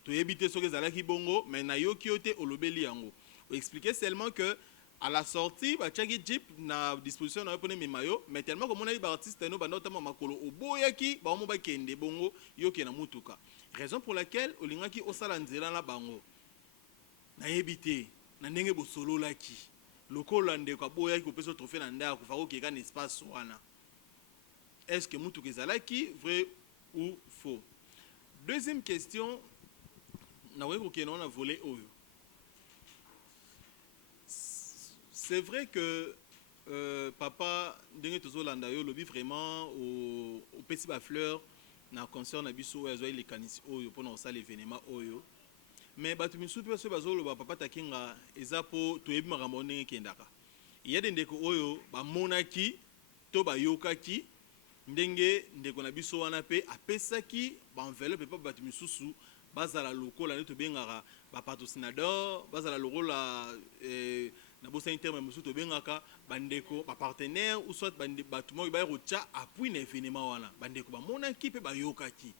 to yebite soki ezalaki bongo mais na yo kiote olobeli yango o expliquer seulement que à la sortie ba tchaki jeep na disposition na pone memayo mais tellement comme on a eu ba artiste no ba notama makolo oboyaki ba mo ba kende bongo yo ke na mutuka raison pour laquelle olingaki osala nzela na bango na yebite na ndenge bo solo laki lokola ndeko boyaki ko peso trophée na ndako fa ko keka na espace wana. Est-ce que mutuka ezalaki vrai ou faux? Deuxième question na weko ke na volé oyo. C'est vrai que papa ndenge tozolanda yo lobi vraiment au pesi ba fleur na concert na biso oyo les kanisi oyo pona osala événement oyo mais batu misusu pe so bazoloba papa takinga ezapo toyebi makambo ndenge kendaka il y a des ndeko oyo ba monaki to ba yokaki ndenge ndeko na biso wana pe apesaki ba enveloppe pe batu misusu bazala lokola neto bengaka ba patrocinador bazala lokola na bosa interme musu to bengaka bandeko ba partenaire ou soit bato mo ba rocha appui na événement wana bandeko ba monaki pe ba yokaki.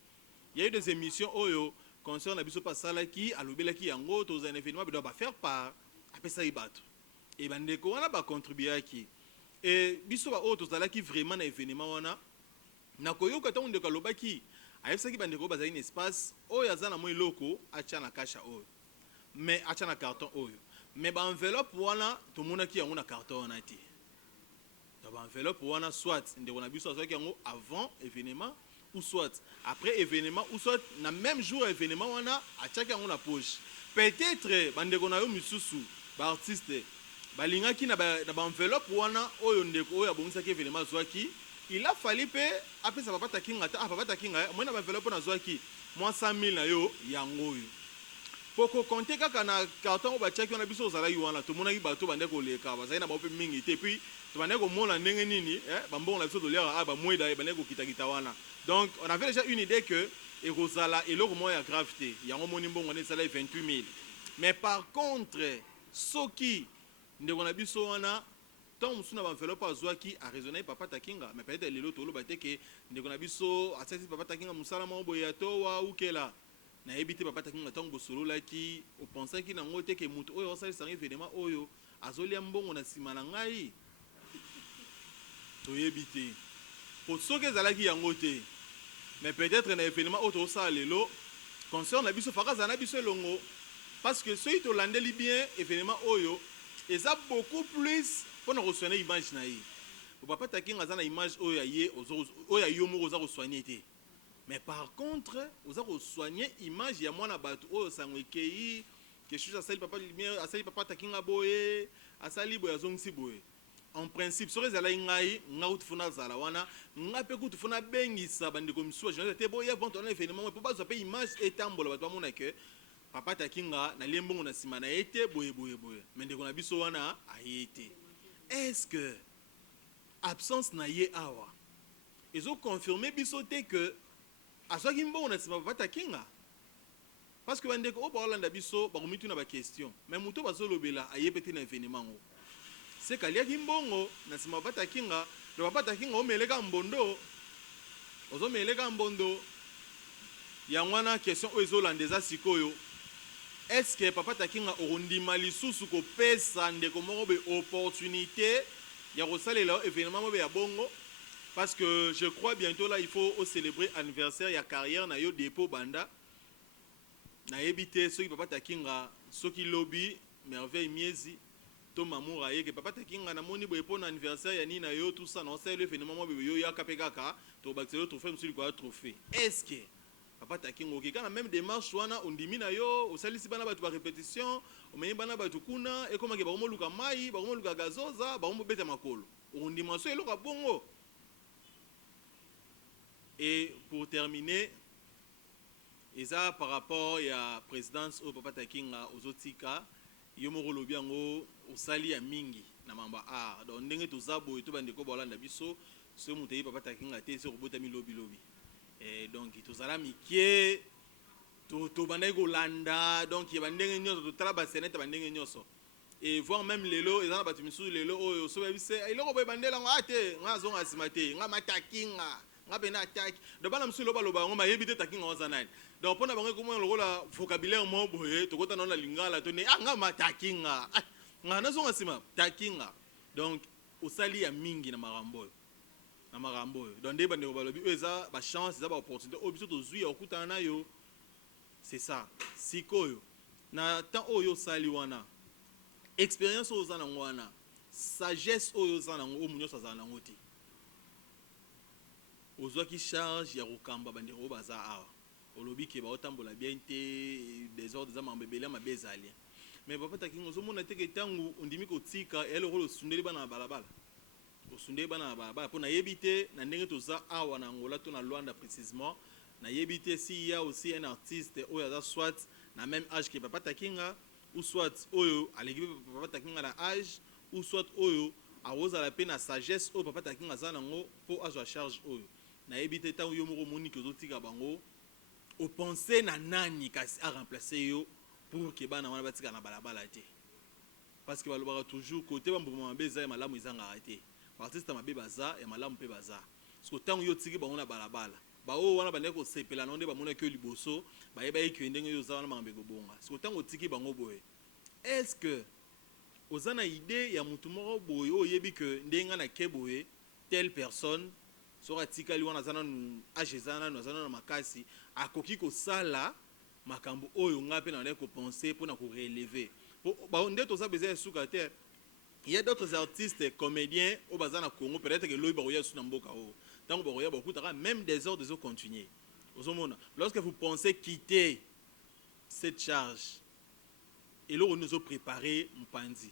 Il y a eu des émissions oyo concert na biso pa salaki alobelaki yango to za événement ba doit faire part apesa ibato et bandeko wana ba contribuaki et biso ba oyo to zalaki vraiment na événement wana na koyoka ta ndeko lobaki ayebisaki bandeko bazali na espace oyo azana mo iloko acha na kasha oyo mais acha na carton oyo mais ba enveloppe wana to monaki yango na carton wana ti to ba enveloppe wana soit ndeko na biso azaki yango avant événement ou soit après événement ou soit na même jour événement wana achaki yango na poche peut-être bandeko na yo misusu ba artiste balingaki na ba enveloppe wana oyo ndeko oyo abongisaki événement zwaki il a fallu pe apesa papa takinga ta papa takinga moi na ba enveloppe na zwaki moi 100 000 na yo yango oyo poko compter kaka na carton o ba chaki na biso zala yuana to monaki bato bande ko leka bazali na bape mingi te puis to bande ko mona ndenge nini bambongo na biso to lera ba mweda bande ko kitakita wana. Donc on avait déjà une idée que erozala eloko moya gravité yango moni mbongo ne sala 28 000 mais par contre soki ndeko na biso wana tant musuna ba enveloppe azwaki a raisonner papa takinga mais peut-être lelo to lo bateke ndeko na biso asasi papa takinga musala mo boya to wa ukela na ebité papa takinga tango bosolo laki o penser ki nango te ke mutu oyo osali sangi événement oyo azolia mbongo na sima na ngai to ebité pour soki ezalaki yango te mais peut-être na événement auto ça lelo concert na biso fakaza na biso longo parce que ceux to landeli bien événement oyo eza beaucoup plus pour nous recevoir image na yi papa takinga za na image oyo ye oyo yo moko za ko soigner te. Mais par contre, oza ko soigner image ya mwana batu oyo sangwekei que je asali papa lumière asali papa takinga boye asali boye azongisi boye. En principe, sur les alliés ngai utufuna zala wana ngape kutufuna bengisa bandeko misuwa je te boye avant ton événement pour pas zapper image etambola batu bamona que papa takinga na lembongo na sima na été boye mais ndeko na biso wana ayete. Est-ce que absence na ye awa ils ont confirmé biso te que azwaki mbongo na sima papa takinga parce que bandeko o baolanda biso bakomitu na ba question mais muto bazolobela ayepete na événement ngo c'est kaliaki mbongo na sima papa takinga le papa takinga omeleka mbondo ozomeleka mbondo ya mwana question o ezolandeza sikoyo. Est-ce que papa takinga orondima lisusu ko pesa ndeko moko be opportunité ya kosalela événement mo be ya bongo parce que je crois bientôt là il faut célébrer anniversaire ya carrière na yo dépôt banda na ebité soki papa takinga soki lobby merveille miezi to mamoura ye que papa takinga na moni boye pour anniversaire ya ni na yo tout ça non c'est le événement mo be yo ya kapekaka to bakelo trophée monsieur quoi trophée. Est-ce que papa takinga oki kana même démarche wana ondimi na yo osalisi bana batu ba répétition omeyi bana batu kuna e koma ke ba luka mai ba luka gazoza ba beta makolo ondima so eloka bongo. Et pour terminer, eza par rapport à présidence au papa takinga ozotika yomoko lobiango osali ya mingi na mamba a donc ndenge tozabo to bandeko bolanda biso so mutei papa takinga te so robota mi lobi et donc tozala mikie to bandai kolanda donc ya bandenge nyoso to tala ba senete bandenge nyoso et voir même lelo ezana batu misu lelo oyo so bise iloko boy bandela ngate ngazonga simate ngama takinga ngapena attaque de bana msu loba loba ngoma yebite takinga wazanani donc pona bango komo lokola vocabulaire mo boye to kota na lingala to ne ngama takinga ngana zonga sima takinga donc osali ya mingi na marambo donc ndé bande balobi eza ba chance eza ba opportunité obiso to zui okutana na yo c'est ça sikoyo na temps oyo sali wana expérience ozana wana sagesse oyo ozana o munyo sazana ngoti ozwaki charge ya kokamba bandeko baza awa olobi ke baotambola bien te désordre za mambebele mabezali mais papa takinga ozomona te ke tangu ondimi kotika eloko osundeli bana na balabala osundeli bana na balabala mpo nayebi te na ndenge toza awa na Angola to na Luanda précisément nayebi te si ya aussi un artiste oyo aza soit na même âge que papa takinga ou soit oyo aleki papa takinga na âge ou soit oyo awozala pe na sagesse oyo papa takinga aza nango mpo azwa charge oyo nayebi te ntango yo moko omoni ke ozotika bango opense na nani kasi a remplacer yo pour ke bana wana batika na balabala te parce que balobaka toujours côté bambuma mabe eza ya malamu ezangaka te baartiste mabe baza ya malamu mpe baza parce que ntango yo otiki bango na balabala baoyo wana bandeki kosepela nango nde bamonaki yo liboso bayebaki ke ndenge yo oza wana makambo ekobonga parce que ntango otiki bango boye est ce que oza na idée ya mutu moko boye oyo oyebi ke ndenge na ke boye telle personne soka tikali wana zana nu ajezana nu zana na makasi akoki ko sala makambo oyo ngape na ko penser pour na ko relever ba onde to za besoin suka te. Il y a d'autres artistes comédiens au bazana Congo peut-être que loyi ba roya su na mboka o tant ba roya ba kutaka même des ordres de continuer ozomona lorsque vous pensez quitter cette charge et là on nous a préparé mpandi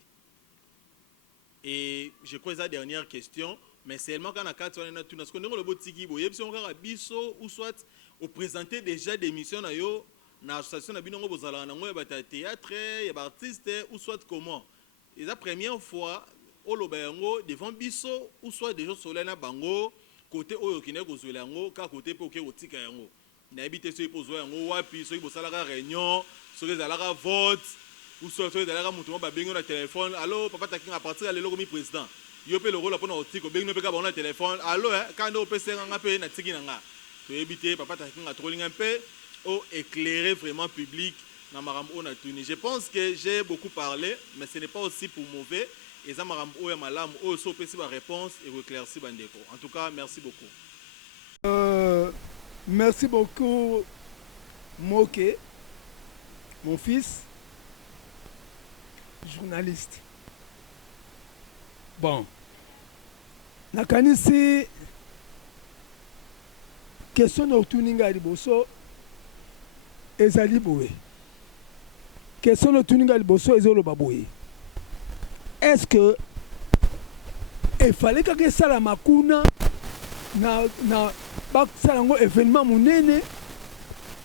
et je crois la dernière question. Mais seulement quand on a 4 ans, on a tout. Parce que nous avons le beau tiki, boye, puis on a biso ou soit au présenter déjà des missions na yo na association na binongo bozala na ngoya bata théâtre, ya ba artiste ou soit comment. Et la première fois au lobango devant biso ou soit déjà solena bango côté oyo kine ko zolango ka côté pe oké otika yango. Na habité so ipozo yango wapi so ibosala ka réunion, so ezala ka vote ou soit so ezala ka mutu ba bengo na téléphone. Allô papa takinga à partir de l'eau mi président. Yo pe le rôle pour notre tiko beng no pe ka bona téléphone allo quand on peut senga nga pe na tiki nanga to ebité papa takinga trolling un peu au éclairer vraiment public na marambo na tuni. Je pense que j'ai beaucoup parlé mais ce n'est pas aussi pour mauvais et ça marambo o ya malam o so pe si ba réponse et éclairci bandeko. En tout cas merci beaucoup. Merci beaucoup Moké, mon fils journaliste. Bon, nakanisi question na otuni ngai liboso ezali boye question na otuni ngai liboso ezoloba boye est-ce que efale kaka esalama kuna na basala yango événement monene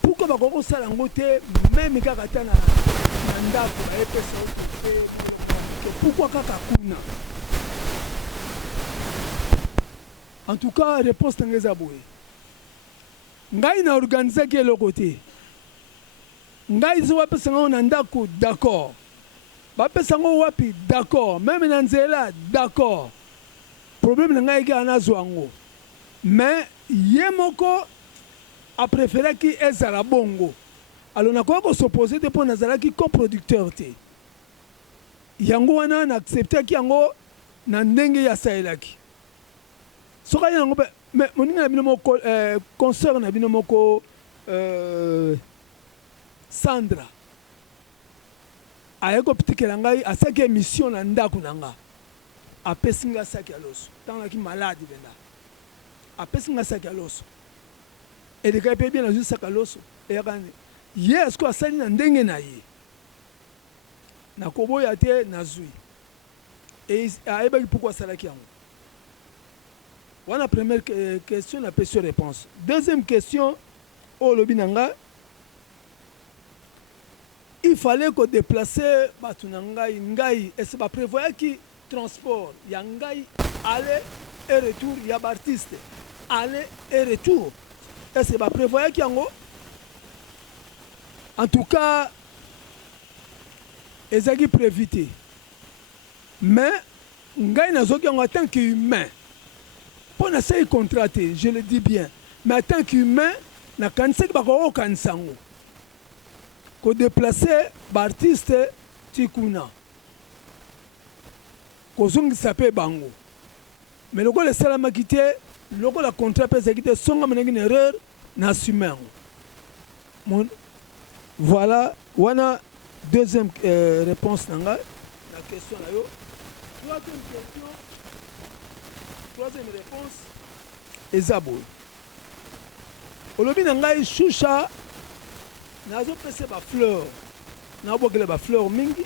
pourquoi bakoki kosala yango te meme kaka ta na ndako bayepesa ote pourquoi kaka kuna en tout cas réponse nanga eza boye ngai na organisaki eloko te ngai so bapesa yango na ndako d'accord bapesa yango wapi d'accord meme na nzela d'accord problème na ngai kaka nazwa yango mais ye moko apréféraki ezala bongo alors nakoki kosopose te mpo nazalaki coproducteur te yango wana naacceptaki yango na ndenge yasalelaki soki aye yango mais moninga na bino moko concert na bino moko Sandra aye kopitikela ngai asaki émission na ndako na nga apesi nga saki ya loso ntango naki malade benda apesi nga saki ya loso elekai mpe bien nazwi saki ya loso eyakani ye esko asali na ndenge na ye nakoboya te nazwi ayebaki pourkui asalaki yango wana première question napesi yo réponse deuxième question oyo olobi na nga il fallait kodéplace bato na ngai ese baprévoyaki transport ya ngai aller et retour ya baartiste aller et retour ese baprévoyaki yango en tout cas ezalaki prévu te mais ngai nazoki yango en tant qu'humain mpo nasali contrat te je le dis bien mais en tant qu'humain nakanisaki bakoki kokanisa yango kodéplace baartiste ti kuna kozongisa mpe bango mais lokola esalamaki te lokola contrat mpe ezalaki te songa monaki na erreur na assume yango voilà wana deuxième réponse na ngai na question na yo troisième réponse eza boye olobi na ngai shusha nazopesa bafleur naobokela bafleur mingi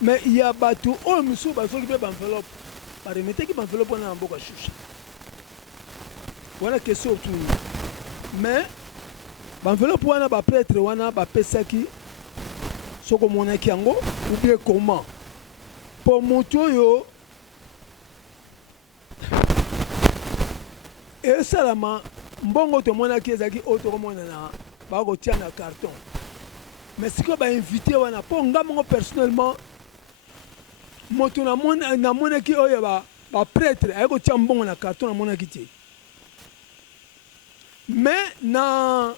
mais ya bato oyo misusu bazoki mpe baenveloppe baremeteki baenveloppe wana na mboka shusha wana question otuni mais baenveloppe wana baprêtre wana bapesaki soki omonaki yango ou bien comment mpo moto oyo esalama mbongo tomonaki ezalaki oyo tokomonana bakotia na carton mais sikoyo bainvité wana mpo nga mongo personnellement moto namonaki oyo baprêtre aye kotia mbongo na carton namonaki te mais na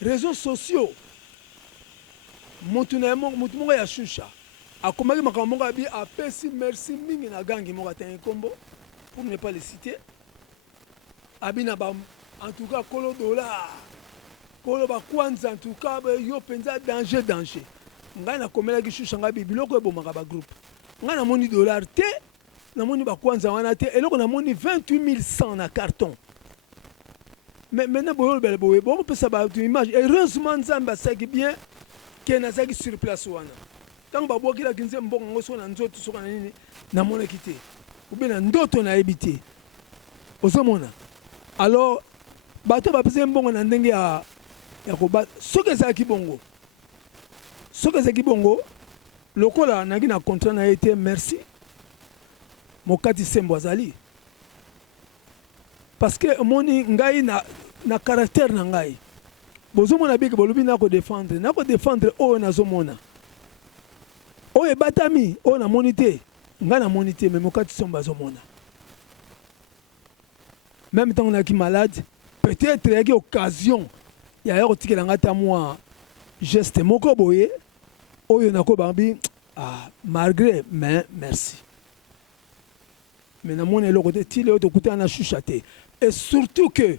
réseaux sociaux moto moko ya shusha akomaki makambo moko abi apesi merci mingi na gangi moko atangi nkombo pour ne pas le citer abi na en tout cas kolo dollar kolo bakwanza en tout cas yo mpenza danger ngai nakomelaki shusha ngai biloko ebomaka bagroupe ngai namoni dollar te namoni bakwanza wana te eloko namoni 28100 na carton mais maintenant boyolobela boye bokopesa bato image heureusement nzambe asalaki bien ke nazalaki sur place wana ntango babwakilaki nze mbongo yango soko na nzoto soko na nini namonaki te obe na ndoto nayebi te ozomona alors bato bapesa mbongo na ndenge ya koba soki ezalaki bongo lokola naki na contrat na ye te merci mokati sembo azali parce que omoni ngai na caractère na ngai bozomona biki bolobi nakodefendre oyo nazomona oyo ebatami oyo namoni te ngai namoni te me mokati sembo azomona même ntango naki malade peut-être yaki occasion yaya kotikela ngai ta mwa geste moko boye oyo nakobanbi malgré mais merci mais namoni eloko te ti leo tokutana na shusha te et surtout que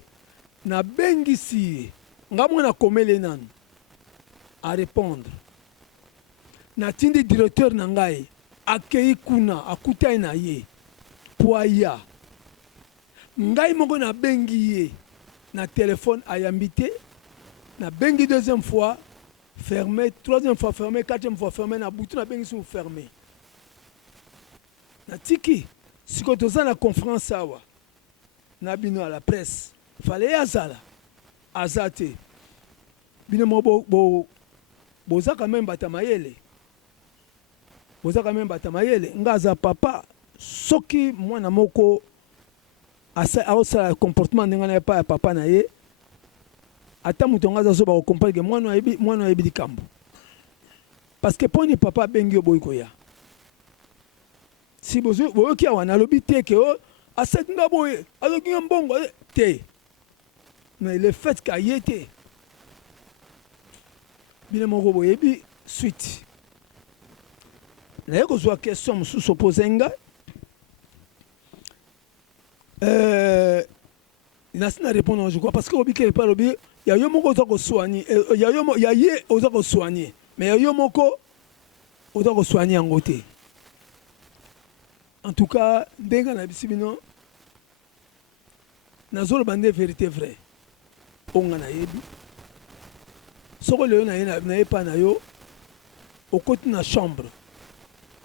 nabengisi ye nga mwana nakomeli nanu arépondre natindi directeur na ngai akei kuna akutai na ye po aya ngai moko na bengi ye na téléphone ayambi te na bengi deuxième fois fermé, troisième fois fermé, quatrième fois fermé, na butu na bengi sou fermé. Na tiki, si ko toza na conférence awa, na bino à la presse, fallait azala, azate. Bino mo boza quand même batamayele. Boza quand même batamayele. Ngaza papa, soki mwana moko asa comportement ndengana pa ya papa na ye. Ata mutu ngaza so ba comprendre que mwana yebi likambo. Parce que poni papa bengi oboyi koya. Si bozo ki awana lobi te ke o asekinga boye, azokinga mbongo te. Mais le fait qu'a yete bino moko boyebi suite. Na yeko zwa question mususu opose nga. Nasi na répondre je crois parce que obi ke pas lobi ya yo moko oza ko soigner ya ye oza ko soigner mais ya yo moko oza ko soigner yango te. En tout cas ndenge na bisi bino nazoloba nde vérité vrai onga na yebi soko lelo na ye pa na yo okoti na chambre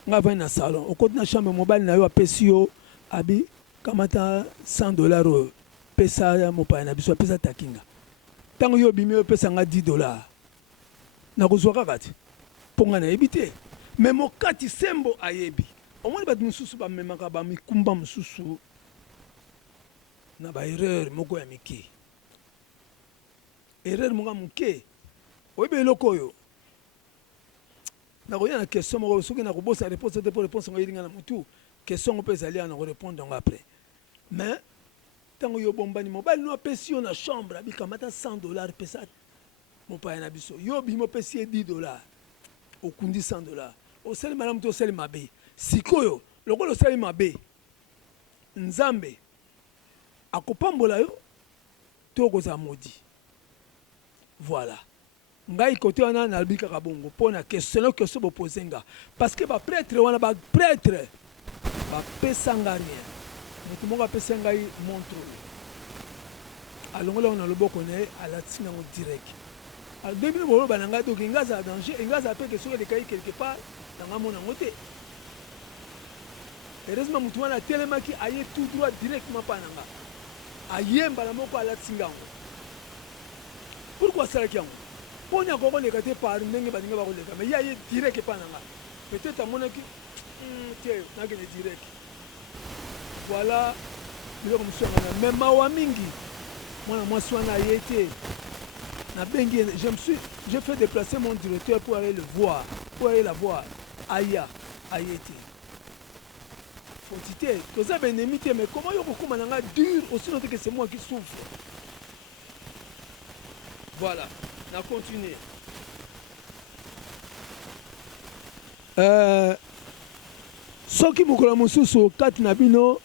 nga vai na salon okoti na chambre mobile na yo apesi yo abi kamata $100 oyo pesa mopaya na biso apesa takinga ntango yo obimi opesa nga $10 nakozwa kaka te mpo nga nayebi te me mokati sembo ayebi omoni bato mosusu bamemaka bamikumba mosusu na baerreur moko ya mike erreur moko ya moke oyebi eloko oyo nakoya na question moko soki nakobosa réponse te mpo réponse ngo elinga na motu question ngo mpe ezali ana korépondre yango après mais ntango yo bombani mobali no apesi yo na chambre abikamata $100 pesa mopaya na biso yo bimo opesi ye $10 okundi $100 osali malamu te osali mabe sikoyo lokola osali mabe nzambe akopambola yo to okozala modi voilà ngai kote wana nalobi kaka bongo mpo na question bopose nga parce que baprêtre wana baprêtre bapesa nga rien moto moko apesa ngai montre oyo alongola na loboko na ye alatisi nango direct alobebino boloba na ngai donc nga azala danger nga azala mpe soki elekai quelque part nanga mona yango te heureusement moto wana atelemaki aye tout droit directement mpa na nga ayembala moko alatisi ngango pourquoi asalaki yango mponi akokoleka te par ndenge baninga bakoleka mais ye aye direct epa na nga peut-être amonaki te nakende direct voilà biloko mosusu yangana mais mawa mingi mwana mwasi wana aye te nabengi j'ai fait déplacer mon directeur pour aller le voir pour aller la voir aya aye te foti te toza baennemi te mais comment yo kokoma na nga dur aussi note que c'est moi qui souffre voilà na continuer soki mokolo mosusu kati na bino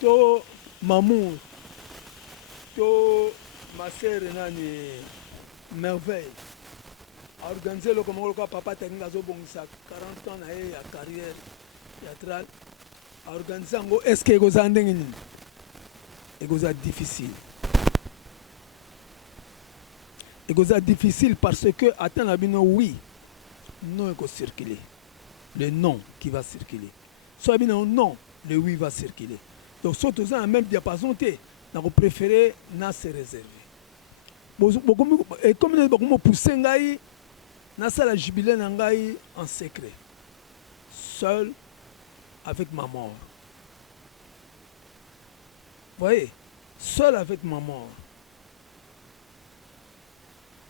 to mamour to masere nani merveille aorganize eloko moko lokola papa takinga azobongisa 40 ans na ye ya carrière théâtrale aorganize yango est ce que ekozala ndenge nini ekozala difficile ekozala difficile parce que ata na bino oui non ekocirculer le non qui va circuler soit bino non le oui va circuler donc so toza na même diapason te nakopréféré na se réserver comme bakomi opousse ngai nasala jubilé na ngai en secret seul avec ma mort voyez seul avec ma mort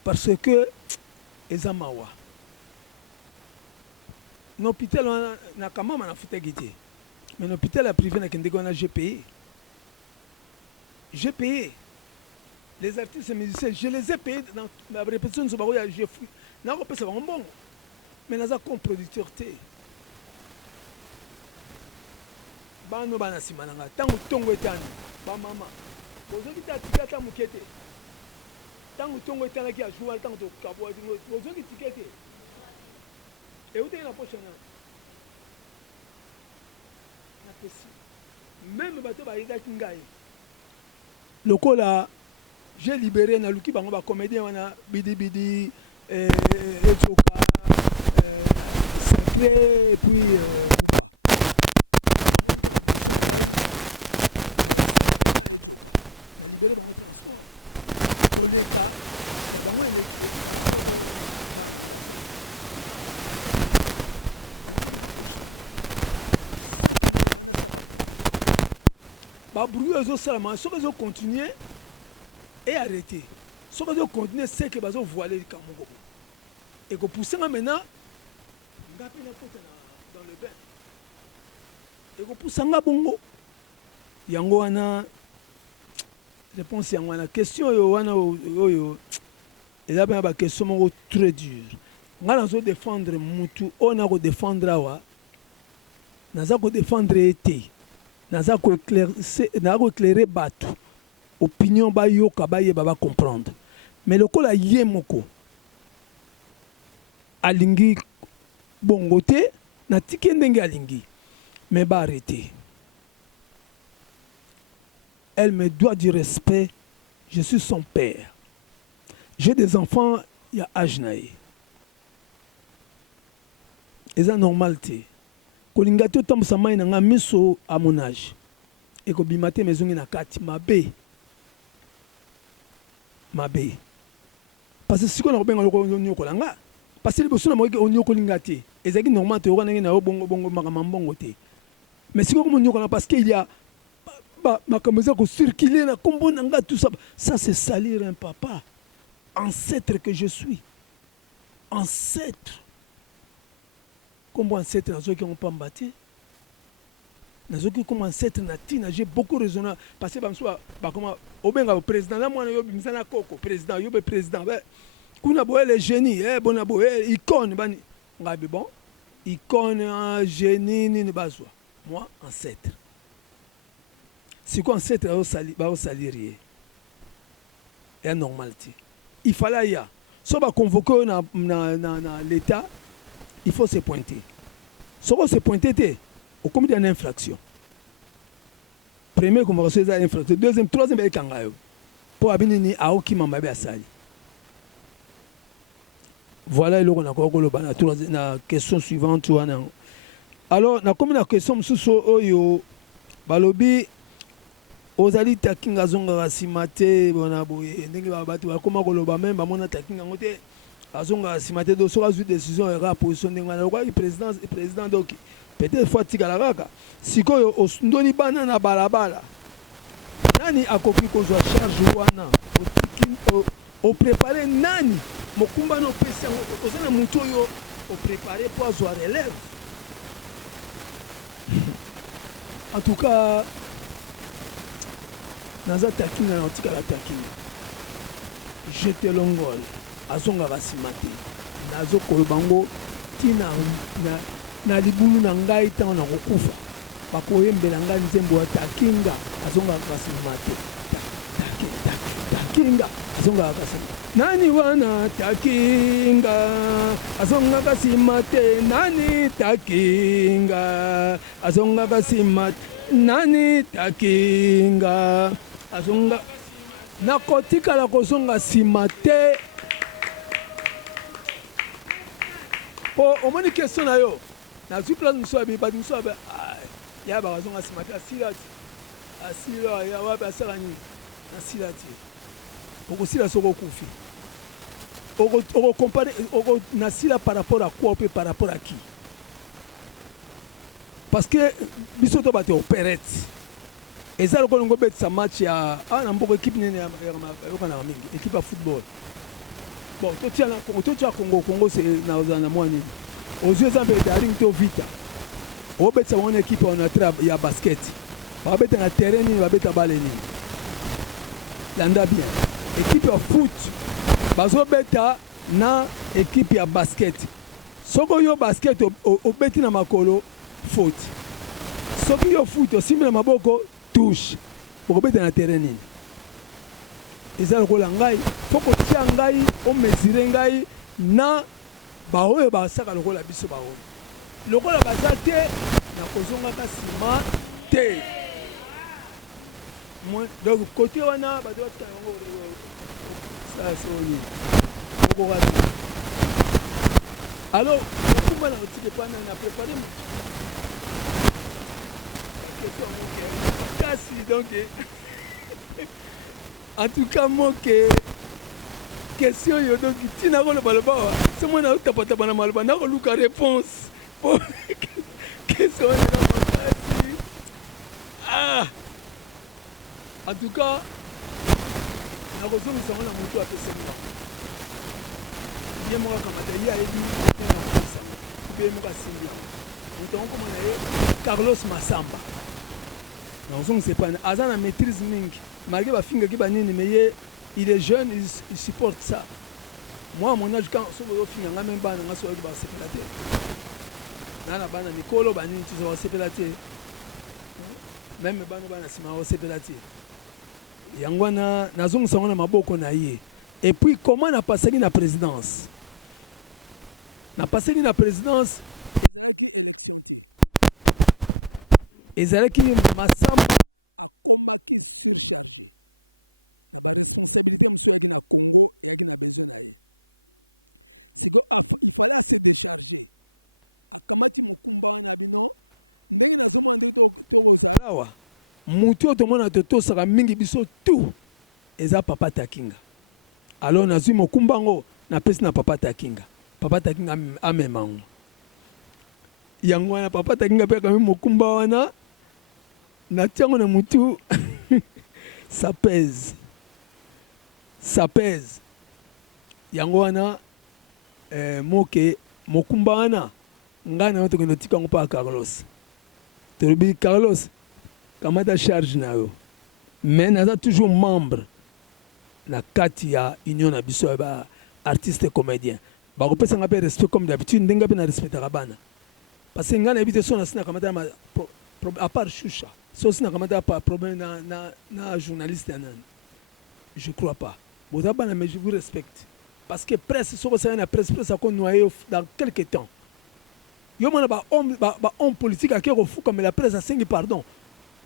parce que eza mawa na hôpital wana nakamama nafutaki te mais na hôpital ya privé nakendeki wana j'ai payé les artistes et musiciens je les ai payés dans la répétition nyonso bakoya j'ai fui nakopesa bango mbongo mais naza comme producteur te bano bana nsima na nga ntango ntongo etani bamama bozoki te atika ata moke te ntango ntongo etanaki ya jour wana ntango tokabwa bozoki tike te euteki na poche na possible. Même bato bayekaki ngai. Lokola j'ai libéré na luki bango ba comédien wana bidi bidi Etchoka Sacré et puis bah bruit aux salamans ceux qui ont continué et arrêté ceux qui ont continué c'est que bazo voiler le Cameroun et que pousser maintenant dans le bain et que pousser nga bongo yango wana réponse yango wana question yo wana yo et là ben ba question mo très dur nga nazo défendre mutu on a ko défendre awa naza ko défendre été naza ko éclairer bato opinion ba yoka ba yeba ba comprendre mais lokola ye moko alingi bongo te na tiki ndenge alingi mais ba arrêter. Elle me doit du respect. Je suis son père. J'ai des enfants, il y a âge naï. Et ça normal te. Kolingato tombe sa main na miso à mon âge. Et ko bimate maison na kati mabe. Mabe. Parce que si on a benga loko nyoko langa. Parce que le bosso na mo ke onyoko lingate. Ezaki normal te wana na bongo bongo makamambongo te. Mais si on nyoko na parce qu'il y a ma caméra qui circule na kombo nanga tout ça ça c'est salir un papa ancêtre que je suis ancêtre kombo ancêtre nazo qui on pas mbatté nazo qui comme ancêtre na tina j'ai beaucoup raisonné parce que ba comment obenga président là moi yo bimsana koko président yo be président ba kuna boye les génies bona boye icône bani ngabe bon icône génie ni bazwa moi ancêtre. C'est quoi ancêtre au salarié? Il y a normalité. Il fallait y a. Si on va convoquer dans l'État, il faut se pointer. Si on se pointer, au comité d'une infraction. Premier convocation, c'est une infraction. Deuxième, troisième, c'est un kangayo. Pour abinini à qui m'a mabé à sali. Voilà la question suivante. Alors, la question sur balobi ozali takinga zonga rasimate bona boye ndenge babatu bakoma koloba même bamona takinga ngote azonga rasimate do soka zu décision era position ndenge na kwa président donc peut-être fois tikala kaka sikoyo ndoni bana na balabala nani akoki kozwa charge wana o préparer nani mokumba no pesa ozana mutu yo o préparer pour azwa relève. En tout cas, naza takinga na otika la takinga. Jete longol, azonga basimate. Nazo kolobango tina na libulu na ngai tango na kokufa. Bakoyembela ngai nzembo ya takinga, azonga basimate. Takinga, azonga basimate. Nani wana takinga, azonga basimate. Nani takinga, azonga basimate. Nani takinga, azonga nakotika la kozonga simate. Po omoni question na yo. Na zu place muso abi badi muso abi ya ba kozonga simate asila ya wa ba sala ni asilati. Okosila soko kufi. Oko comparer oko nasila par rapport à quoi ou par rapport à qui? Parce que biso to bate opérette. Et ça le kolongo bet sa match ya na mboko équipe nene ya na mingi équipe à football. Bon, to tia Congo c'est na mwani. Aux yeux za bedaring to vita. O bet sa one équipe on a ya basket. Ba bet na terrain ni ba bet balle ni. Landa bien. Équipe ya foot. Bazo beta na équipe ya basket. Soko yo basket o beti na makolo faute. Soki yo foot osimbi na maboko touche. Okobeta na terrain nini. Eza lokola ngai foko tia ngai o mesure ngai na baoyo basaka lokola biso baoyo. Lokola bazate na kozonga ka sima te. Donc côté wana ba doit ça c'est au alors comment on dit pas na préparé kasi donc en tout cas moi que question yo donc tina ko le baloba c'est moi na tapata bana maloba na ko luka réponse question yo ah en tout cas na ko zomi sango na mutu apesema bien moi kamata ya ebi na pesa bien moi kasimbi mutu on comment na Carlos Massamba non on sait pas azana maîtrise mingi malgré ba finga ki ba nini mais il est jeune il supporte ça moi à mon âge quand so bo finga nga même bana nga so ba sepelateur nana bana mikolo ba nini tu so sepelateur même bana sima o sepelateur yango na nazongisa ngo na maboko na ye et puis comment na passeli na présidence ezalaki Massamba awa mutu oyo tomona totosaka mingi biso tout eza Papa Takinga alors nazwi mokumba ngo napesi na Papa Takinga amemango yango wana Papa Takinga mpe kami mokumba wana na tiango na mutu ça pèse yango wana moke mokumba wana ngai na yo tokende tika ngo mpa Carlos tolobi Carlos kamata charge na yo mais naza toujours membre na kati ya union na biso ya ba artiste comédien bakopesanga mpe respect comme d'habitude ndenge mpe na respectaka bana parce que ngai nayebi te so nasina kamata à part Choucha so sina kamata pa problème na journaliste ya nani je crois pas boza bana mais je vous respecte parce que presse soko osala na presse ako noyé dans quelque temps yo mona ba homme politique ake kofuka mais la presse asengi pardon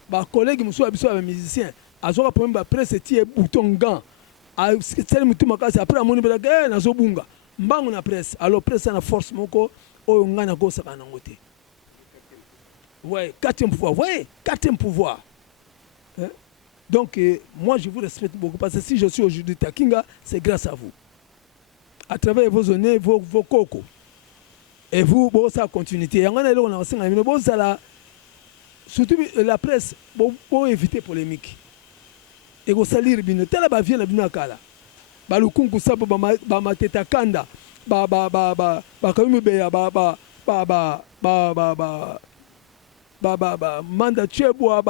ba collègue mosusu ya biso ya musicien azoka problème ba presse etie bouton gant asali mutu makasi après amoni belaka nazobunga mbango na presse alors presse na force moko oyo ngai nakosaka nango te ouais quatrième pouvoir hein? Donc moi je vous respecte beaucoup parce que si je suis aujourd'hui Takinga c'est grâce à vous à travers vos honneurs vos cocos et vous ça continuité yango na eloko na kosenga bino bozala surtout la presse pour éviter polémique et kosalir bino tala bavie na bino ya kala balukunku sapo bamateta kanda bakamibeya manda chebwa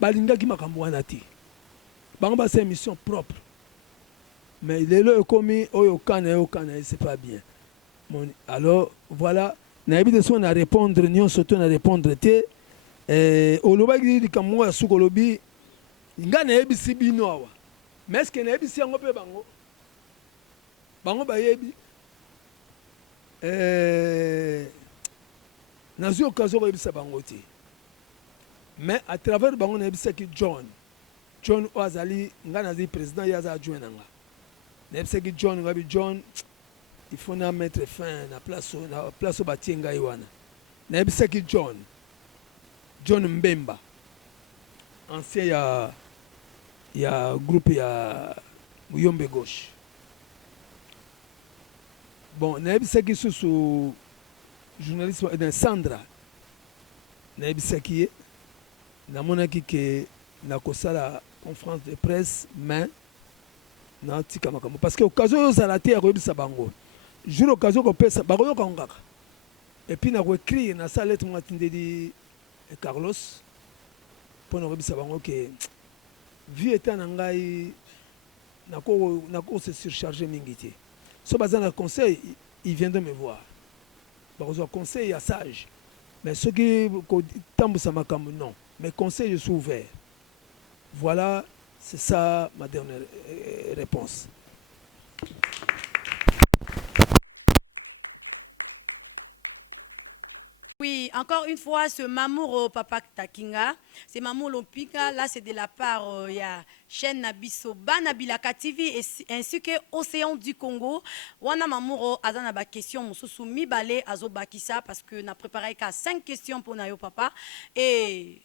balingaki makambo wana te bango basa émission propre mais lelo ekomi oyo okana c'est pas bien alors voilà nayebi te so na répondre nyonso to na répondre te olobaki likambo ya suka olobi ngai nayebisi bino awa mais est-ce que nayebisi yango mpe bango bayebi nazwi occasion koyebisa bango te mais à travers bango nayebisaki John oyo azali ngai nazali président ye aza adjoint na nga nayebisaki John ngabi John il faut na mettre fin na place oyo batie ngai wana nayebisaki John Mbemba ancien ya groupe ya Muyombe Gauche bon nayebisaki susu journaliste Sandra nayebisaki ye namonaki ke nakosala conférence de presse mais natika makambo parce que occasion oyo ozala te ya koyebisa bango jour occasion kopesa bakoyoka ngo kaka et puis nakoécrire nasala lettre ngo atindeli Carlos mpo na koyebisa bango ke vie eta na ngai nako se surcharge mingi te so baza na conseil il vient de me voir bakozwa conseil ya sage mais soki kotambusa makambo non mais conseil je suis ouvert voilà c'est ça ma dernière réponse. Oui, encore une fois, ce Mamour Papa Takinga, c'est Mamour Lompika, là c'est de la part ya chaîne Nabiso Banabilaka TV ainsi que Océan du Congo. Wana Mamour azana ba question mususu mibale azo bakisa parce que na préparé qu'à 5 questions pour Nayo Papa et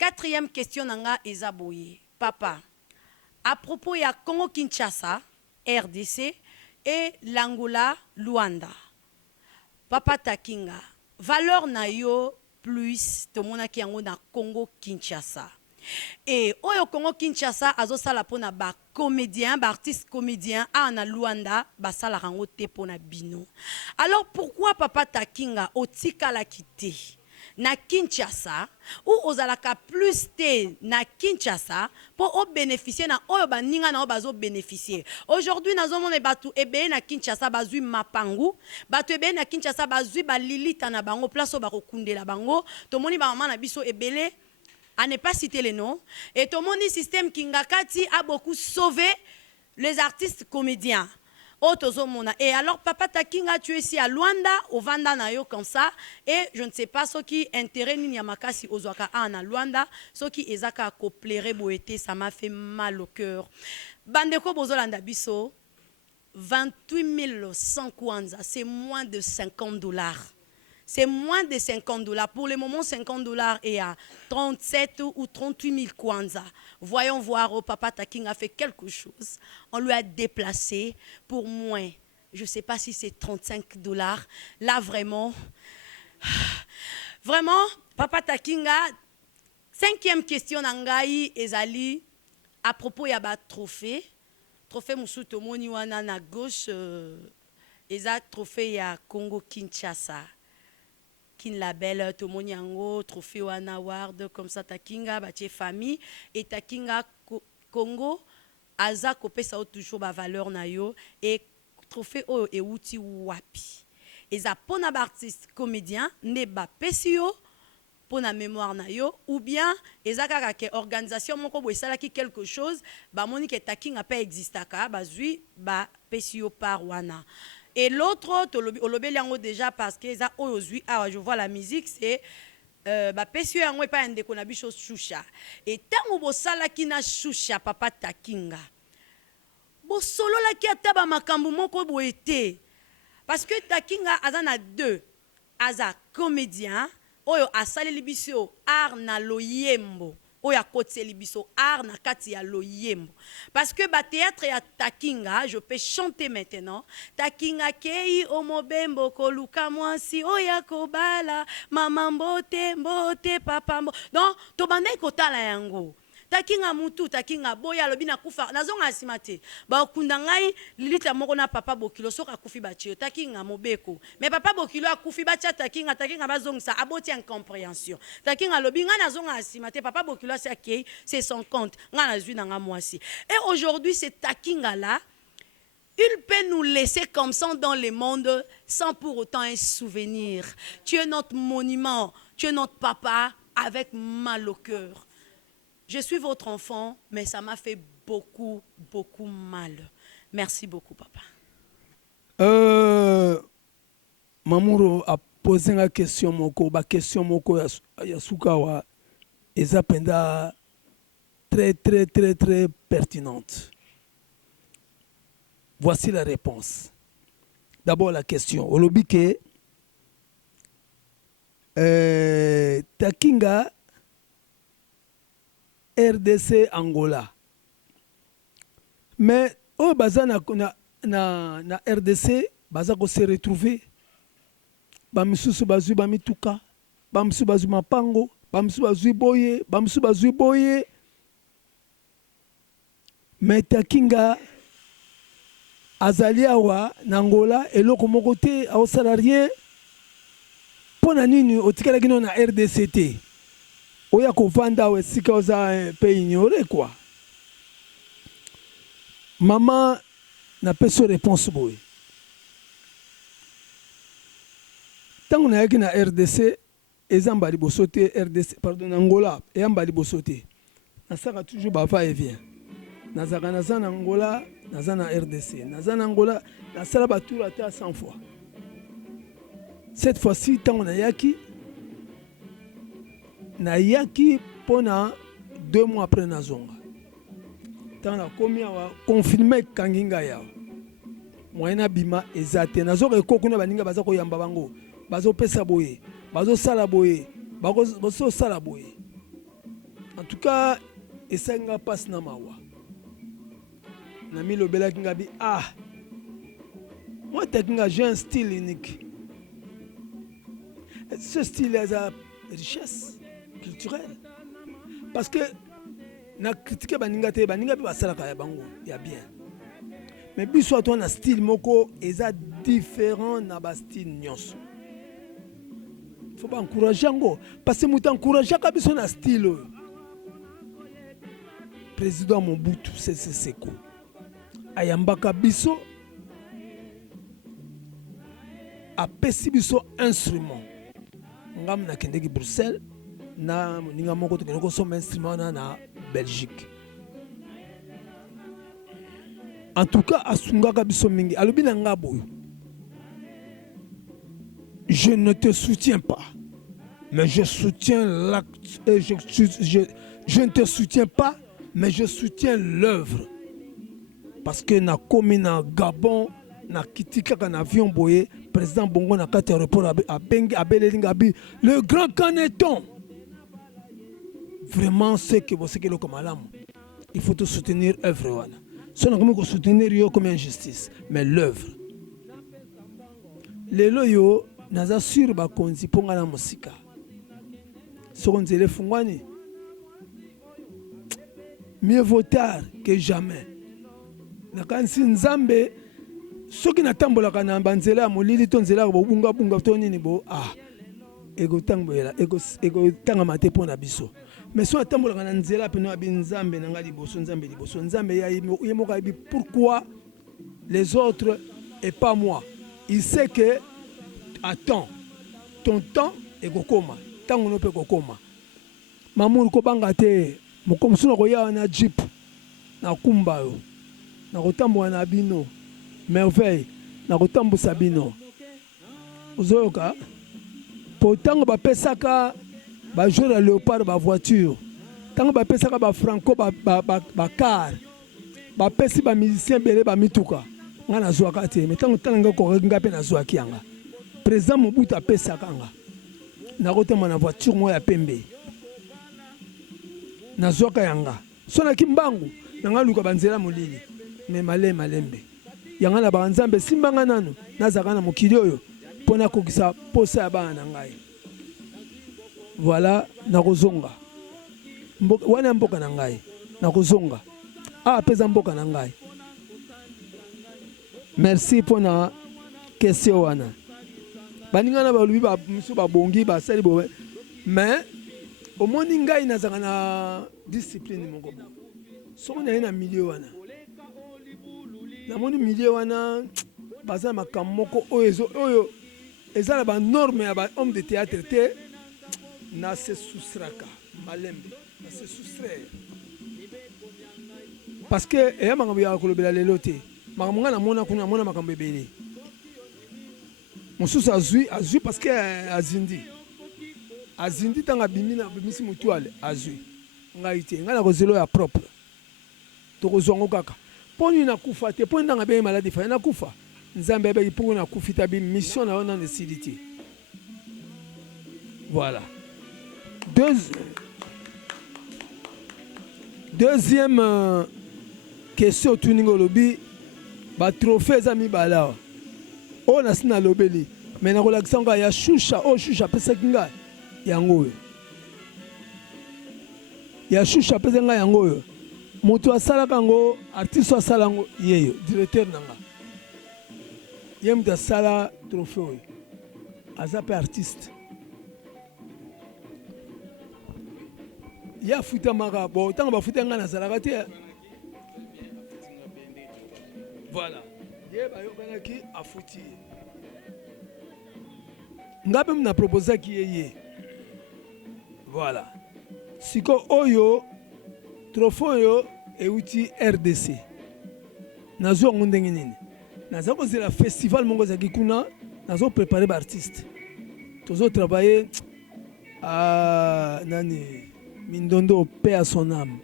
4e question nanga ezaboye. Papa, à propos ya Congo Kinshasa, RDC et l'Angola Luanda. Papa Takinga, valeur na yo plus tomona ki yango na Congo Kinshasa. Et oyo Congo Kinshasa azo sala pona ba comédien, ba artiste comédien na Luanda ba sala rango te pona bino. Alors pourquoi Papa Takinga otika la kité na Kinshasa ou ozalaka plus te na Kinshasa pour o bénéficier na oyo baninga na bazo bénéficier. Aujourd'hui nazo mona batu ebe na Kinshasa bazui mapangu, batu ebe na Kinshasa bazui ba lilita na bango place ba kokundela bango, to moni ba mama na biso ebele à ne pas citer les noms et to moni système Kingakati a beaucoup sauvé les artistes comédiens. Et alors, Papa Takinga, tu es ici à Luanda, au Vanda Nayo comme ça, et je ne sais pas ce qui intérêt ni Yamakasi Ozwaka à Luanda, ce qui ezaka koplere boete, ça m'a fait mal au cœur. Bandeko Bozolanda Biso, 28 100 kwanza, c'est moins de $50. C'est moins de $50. Pour le moment, $50 est à 37 ou 38 000 kwanza. Voyons voir, Papa Taking a fait quelque chose. On lui a déplacé pour moins. Je ne sais pas si c'est $35. Là, vraiment, Papa Takinga, 5e question nangai ezali à propos yaba trophée. Trophée Musuto Moni wana na gauche, exact trophée ya Congo Kinshasa. Kin label Tomoniango, trophée wana award comme ça Takinga batie famille et Takinga Congo aza kopesa toujours ba valeur na yo et trophée o e wuti wapi. Eza pona ba artiste comédien ne ba pesio pona mémoire na yo ou bien eza kaka ke organisation moko bo esala ki quelque chose ba moni ke Takinga pa existaka ba zui ba pesio par wana. Et l'autre, déjà parce que je vois la musique, c'est pas un déconabicho choucha. Et tant que sala ki na choucha, Papa Takinga, bo solo la ki ataba makambu moko bo ete. Parce que Takinga azana 2, aza comédien, oyo asale libiso art na loyembo. Oya kote libiso art na kati ya loyembo. Parce que ba théâtre ya Takinga, je peux chanter maintenant. Takinga kei omobembo koluka mwasi oya kobala mama mbote mbote papa mbo. Donc to bandai kotala yango. Takinga mutu Takinga boya lobi na kufa nazonga asimate. Ba okunda ngai lilita moko na papa Bokilo soka kufi bachio Takinga mobeko. Mais papa Bokilo akufi bacha Takinga bazongisa aboti incompréhension. Takinga lobi nga nazonga asimate papa Bokilo c'est son compte. Nga nazui na nga mwasi. Et aujourd'hui c'est Takinga là, il peut nous laisser comme ça dans le monde sans pour autant un souvenir. Tu es notre monument, tu es notre papa avec mal au cœur. Je suis votre enfant, mais ça m'a fait beaucoup, beaucoup mal. Merci beaucoup, papa. Mamour a posé une question, Yasukawa, et ça très, très, très, très pertinente. Voici la réponse. D'abord la question. Olobike, Takinga, RDC Angola. Mais au baza na RDC, baza ko se retrouver. Bamisusu bazui bamituka, bamisusu bazui mapango, bamisusu bazui boye, Mais Takinga azali awa na Angola eloko moko te au salarié pona nini otikala kino na RDCT. Oya kovanda we sika oza pe ignoré quoi. Maman n'a pas de réponse boy. Tant on a na RDC, ezamba li bosote RDC pardon Angola, ezamba li bosote. Na saka toujours ba va et vient. Na zaka na zana Angola, na zana RDC, na zana Angola, na sala ba tour à 100 fois. Cette fois-ci tant on a yaki nayaki pona 2 mois après nazonga tant na komi awa confirmer kanginga yawa moyena bima ezate nazoka ekokuna baninga baza koyamba bango bazopesa boye bazosala boye bazosala boye en tout cas esenga passe na mawa na milobelaki ngabi moi takinga j'ai un style unique. Ce style est une richesse culturelle. Parce que na critiquer baninga te baninga pe basalaka ya bango ya bien. Mais biso toi na style moko eza différent na ba style nyonso. Faut pas encourager ngo parce que muta encourager ka biso na style. Président Mobutu Sese Seko ayambaka biso apesi biso instrument. Ngam na kendeki Bruxelles na ninga moko to kenoko som instrument na Belgique. En tout cas asungaka biso mingi alobi na ngabo. Je ne te soutiens pas, mais je soutiens l'acte. Je ne te soutiens pas, mais je soutiens l'œuvre. Parce que na komi na Gabon na kitika kan avion boye président Bongo na kati aéroport a bengi abelinga bi le grand caneton. Vraiment ce que vous savez comme alam. Il faut te soutenir œuvre wana. Ce n'est pas soutenir yo comme injustice, mais l'œuvre. Lelo yo naza sur ba konzi ponga na musika. Sokonzele fungwani. Mieux vaut tard que jamais. Na kansi nzambe soki natambolaka na banzela ya molili to nzela bobunga to nini bo ekotangama te mpo na biso mais so atambolaka na nzela pene abi nzambe na nga liboso nzambe ye moko ayebi pourquoi les autres et pas moi. Il sait que attends ton temps ekokoma ntango no mpe kokoma mamuru kobanga te mokomosu na koya na jeep na kumba yo na kotambola na bino merveille na kotambusa bino ozoyoka po ntango bapesaka bajoueur ya léopard bavoiture ntango bapesaka bafranco bacar bapesi bamusicien bele bamituka nga nazwaka te me ntango ntananga korenga mpe nazwaki yanga président Mobutu apesaka nga nakotema na voiture moko ya pembe nazwaka yanga sonaki mbangu nanga luka banzela molili me malembe yanga na banzambe simbanga nano nazaka na mokili oyo mpona kokisa posa ya bana na ngai voilà nakozonga wana mboka na ngai nakozonga apesa mboka na ngai. Merci mpona question wana baninga na balobi miso babongi basali boye mais omoni ngai nazaka na discipline moko soko naye na milieu wana namoni milieu wana baza na makambo moko oyo eza na banorme ya bahomme de théâtre te na se soustraka malembe na se soustraire parce que eya makambo ya kolobela lelo te makambo nga namona kuna namona makambo ebele mosusu azwi parce que azindi ntango abimisi motu ale azwi ngai te ngai nakozelo ya propre tokozwango kaka mpo nini nakufa te mpo nini ntango abengi maladi faye nakufa nzambe abeki mpo nakufi te abi mission na yo nano esili te voilà. Deuxième question tuninga olobi ba trophée eza mibale awa oyo nasi nalobeli me nakolakisa ngo ya shusha oyo shusha apesaki ngai yango oyo ya shusha apesaki ngai yango oyo moto asalaka yango artiste asala yango yeyo directeur na nga ye moto asala trophée oyo aza mpe artiste ya futamaka bo ntango bafuta ngai nazalaka te voilà ye bayokanaki afuti ye nga mpe mna proposaki ye voilà siko oyo trophée oyo euti RDC nazwa yango ndenge nini naza kozela festival moko ezalaki kuna nazo prépare baartiste tozo travaille nani Mindondo paix à son âme.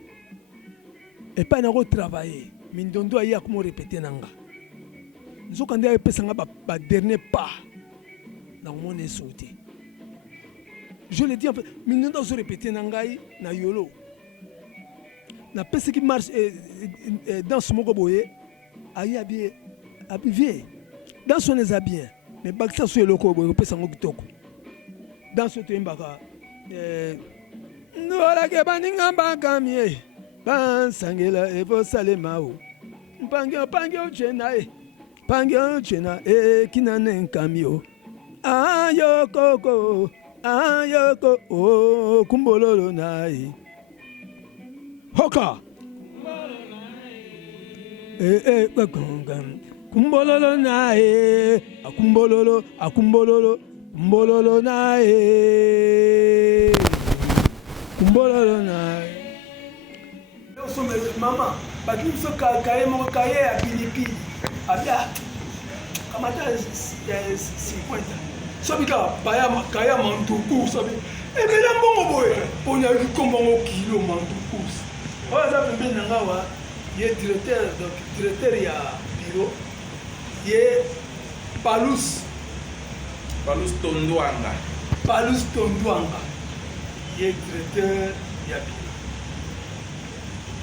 Et pas n'a travailler. Mindondo a eu comment répéter nanga. Nous quand on a fait ça dernier pas dans mon sauté. Je le dis en fait, Mindondo a répété nanga na yolo. Na pese qui marche dans ce moko boye ayi habillé habillé dans son bien mais bakisa sur le loko boye pesa ngo kitoko dans ce tembaka Nola ke baninga bakamie bansangela evo salemao mpange uchena kinane nkamio ayoko kumbololo nai hoka kumbololo nai akumbololo mbololo nai kumbololo nai mama bakini so kaye mo kaye ya pilipili abia kamata 50 so bika kaya mantuku so bi ebela mbongo boye onya kikombo kilo mantuku oya za pembe nangawa ye directeur ya bureau ye Palus Tondouanga ye directeur ya bureau.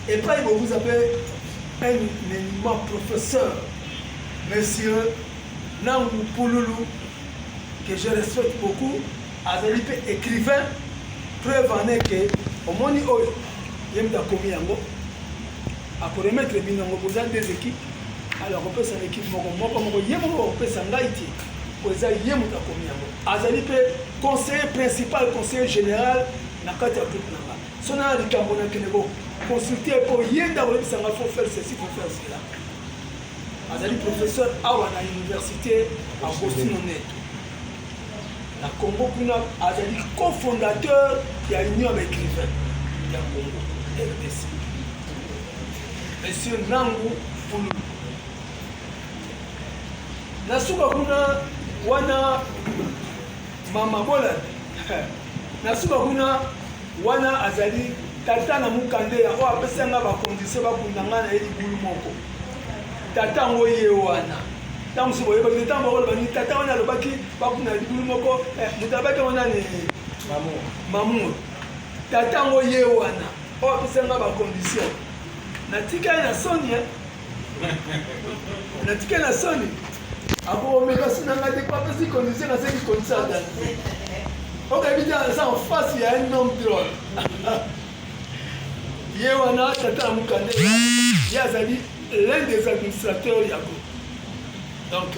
Et puis vous avez un éminent professeur, monsieur Nangou Pouloulou, que je respecte beaucoup, Azalipe écrivain, preuve en est que au Moni Oyo, Yemda Komi Yango, à remettre les binango, vous avez des équipes, alors on peut s'en équipe, on peut s'en gaïti, vous avez Yemda Komi Yango. Azalipe, conseiller principal, conseiller général, Nakata Tutnanga. Son nom est Kambona Kenebo. Consulter pour yenda web ça va faire ceci pour faire cela. Azali professeur à l'université à Boston Honnête. La Congo kuna azali cofondateur de l'Union écrivain de Congo RDC. Monsieur Nangu Poulou. Nasuka kuna wana mama bola. Nasuka kuna wana azali tata na mukande ya oa pesa nga ba condition ba kundanga na eli bulu moko tata ngo ye wana tangu sibo yeba tata ngo ba ni tata wana lobaki ba kuna bulu moko mutabaka wana ni mamu tata ngo ye wana oa pesa nga ba condition na tika na Sonia na tika na Sonia abo meka sina nga de pas pesa condition na seki condition da OK bien ça en face il y a un homme drôle. Yewana tata mukande yazali l'un des administrateurs yago. Donc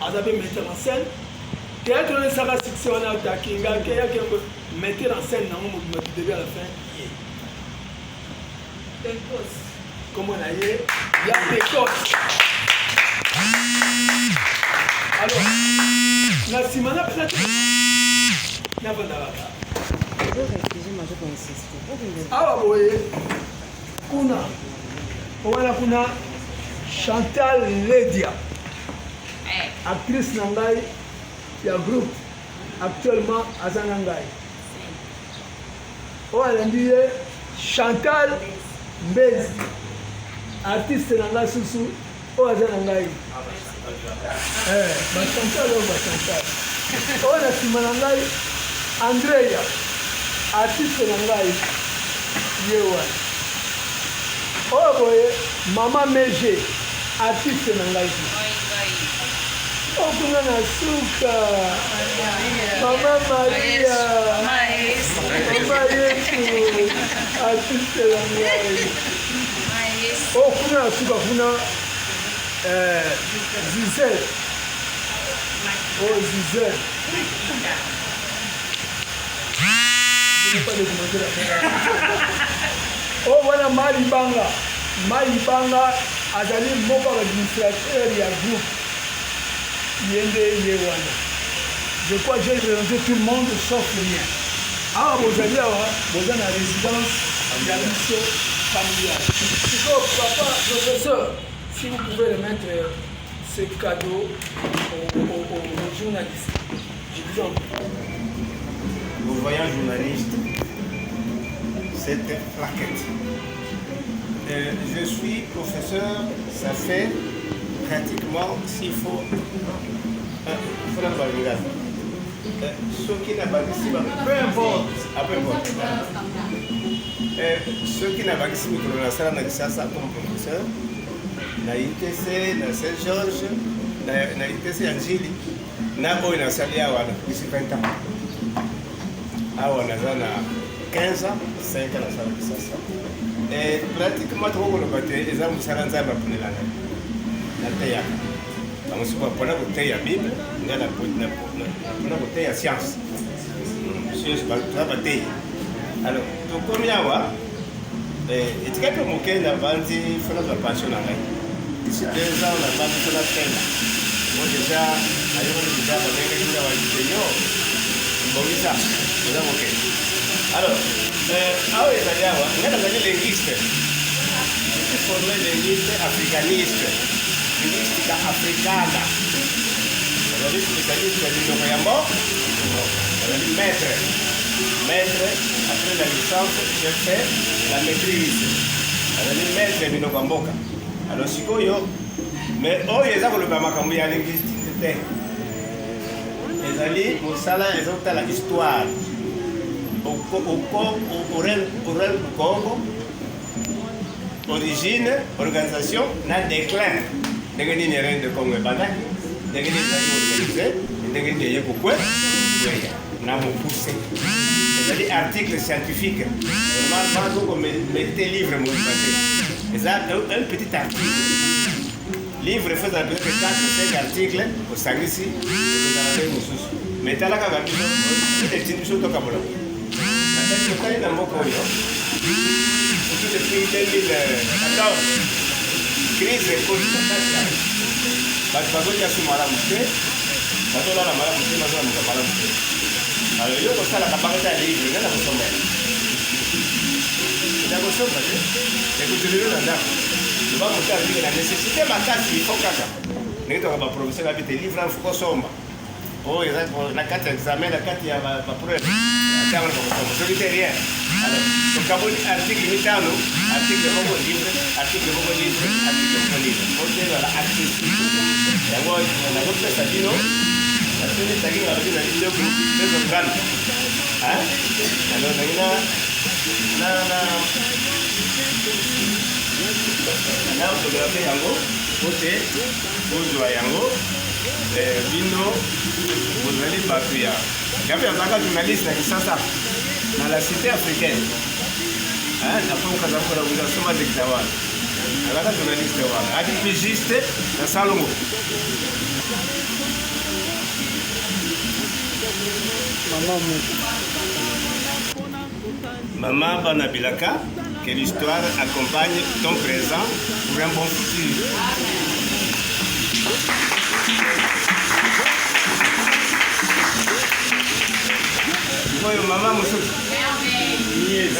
azabe metteur en scène théâtre ne sera succès on a takinga que ya que metteur en scène na mo du début à la fin. Pecos comme on a yé ya Pecos. Alors na simana peut-être na bandaka awa boye kuna wana kuna Chantal Ledia actrice nangai ya groupe actuellement azana ngai oya ndiye Chantal Mbezi artiste nangai susu oya azana ngai ba Chantal oya simana ngai Andrea artiste nangai yewa oh boy mama Meje artiste nangai oh kuna na suka mama Maria mama Yesu artiste nangai oh kuna na suka kuna Zizel oh Zizel oh wana Malibanga azali moko administrateur ya groupe yende yewana. Je crois que j'ai présenté tout le monde sauf rien. Ah bozali awa boza na résidence ya mission familiale. Papa professeur, si vous pouvez remettre ce cadeau aux journalistes, je vous en prie. Nous voyons journaliste cette plaquette. Je suis professeur, ça fait pratiquement 6 fois. Ceux qui n'ont pas ici, peu importe, ceux qui n'ont pas ici, comme professeur, na ITC, na Saint-Georges, na ITC Angili, na oyo nasali awa na isi 20 ans. Awa naza na 15 ans, 5 ans nasala kisasa. Pratiquement tokoloba te eza mosala nzambe aponelanga na teyaka. Bango mpona koteya bible nga mpona koteya science. Science baza bateyi. Alors tokomi awa etika mpe moke navandi fona zwa pension na ngai. D'ici 2 ans navandi fona tena. Moi déjà ayokoni déjà babengaki na baingénieur mbongisa eza moke. Alors awa ezali awa nga nazali linguiste. Je suis formé linguiste africaniste. Linguistica africana. Nazali spécialiste ya minoko ya mbo. Nazali maître. Maître, après la licence, j'ai fait la maîtrise. Nazali maître ya minoko ya mboka. Alors sikoyo, mais oyo eza koloba makambo ya linguistique te. Ezali mosala ezotala histoire. Oral du Congo, origine, organisation, na déclin. Ndenge nini reine de Congo ebandaki, ndenge nini ezali organisé, ndenge nini eye kokwe, na mopuse. Ezali article scientifique. Vraiment, donc mettez livre mobimba te. Eza un petit article. Livre faisant peut-être 4 ou 5 articles osangisi ekozala ndenge mosusu. Mais tala kaka biso etindi biso tokabola. Natali tokali na mboka oyo surtout depuis 2014 crise ekoli makasi ya bato bazolia su malamu te bazolala malamu te bazolamuka malamu te. Alors yo kosalaka bakota ya livre nga na kosomela na kosomba te ekotelelo na ndako loba moto abiki na nécessité makasi ifo kaka ndenge toka baprofesseur babi te livre anfo kosomba oyo eza na kati ya examen na kati ya bapreuve atango na bakosomba soki te rien. Alors tokaboli article mitano article moko livre article moko livre article moko livre otelala accessible yango nakopesa bino nasoni taki ngalobi na lido peso grande alors nangina na orthographe yango ote ozwa yango bino bozali bato ya gapi azalaka journaliste na kisasa na la cité africaine napokaza kola kuza soma dekita wana azalaka journaliste wana adi pigiste na salongo. Maman Banabilaka, que l'histoire accompagne ton présent pour un bon futur. Oui, maman, monsieur. Yes.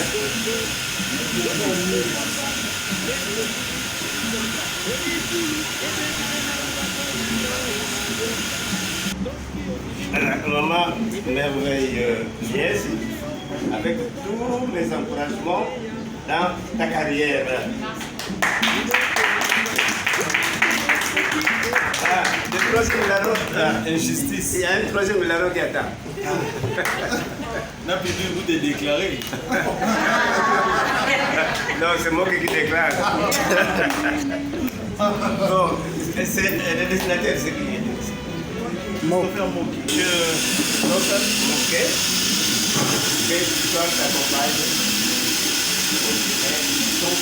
Maman, merveilleuse nièce, avec tous mes encouragements dans ta carrière. Le troisième larron, injustice. Il y a un troisième larron qui attend. N'a plus vous de déclarer. Non, c'est moi qui déclare. Bon, c'est le dessinateur, c'est qui? Mon frère Moki. Je note Moké. Que l'histoire t'accompagne. Donc,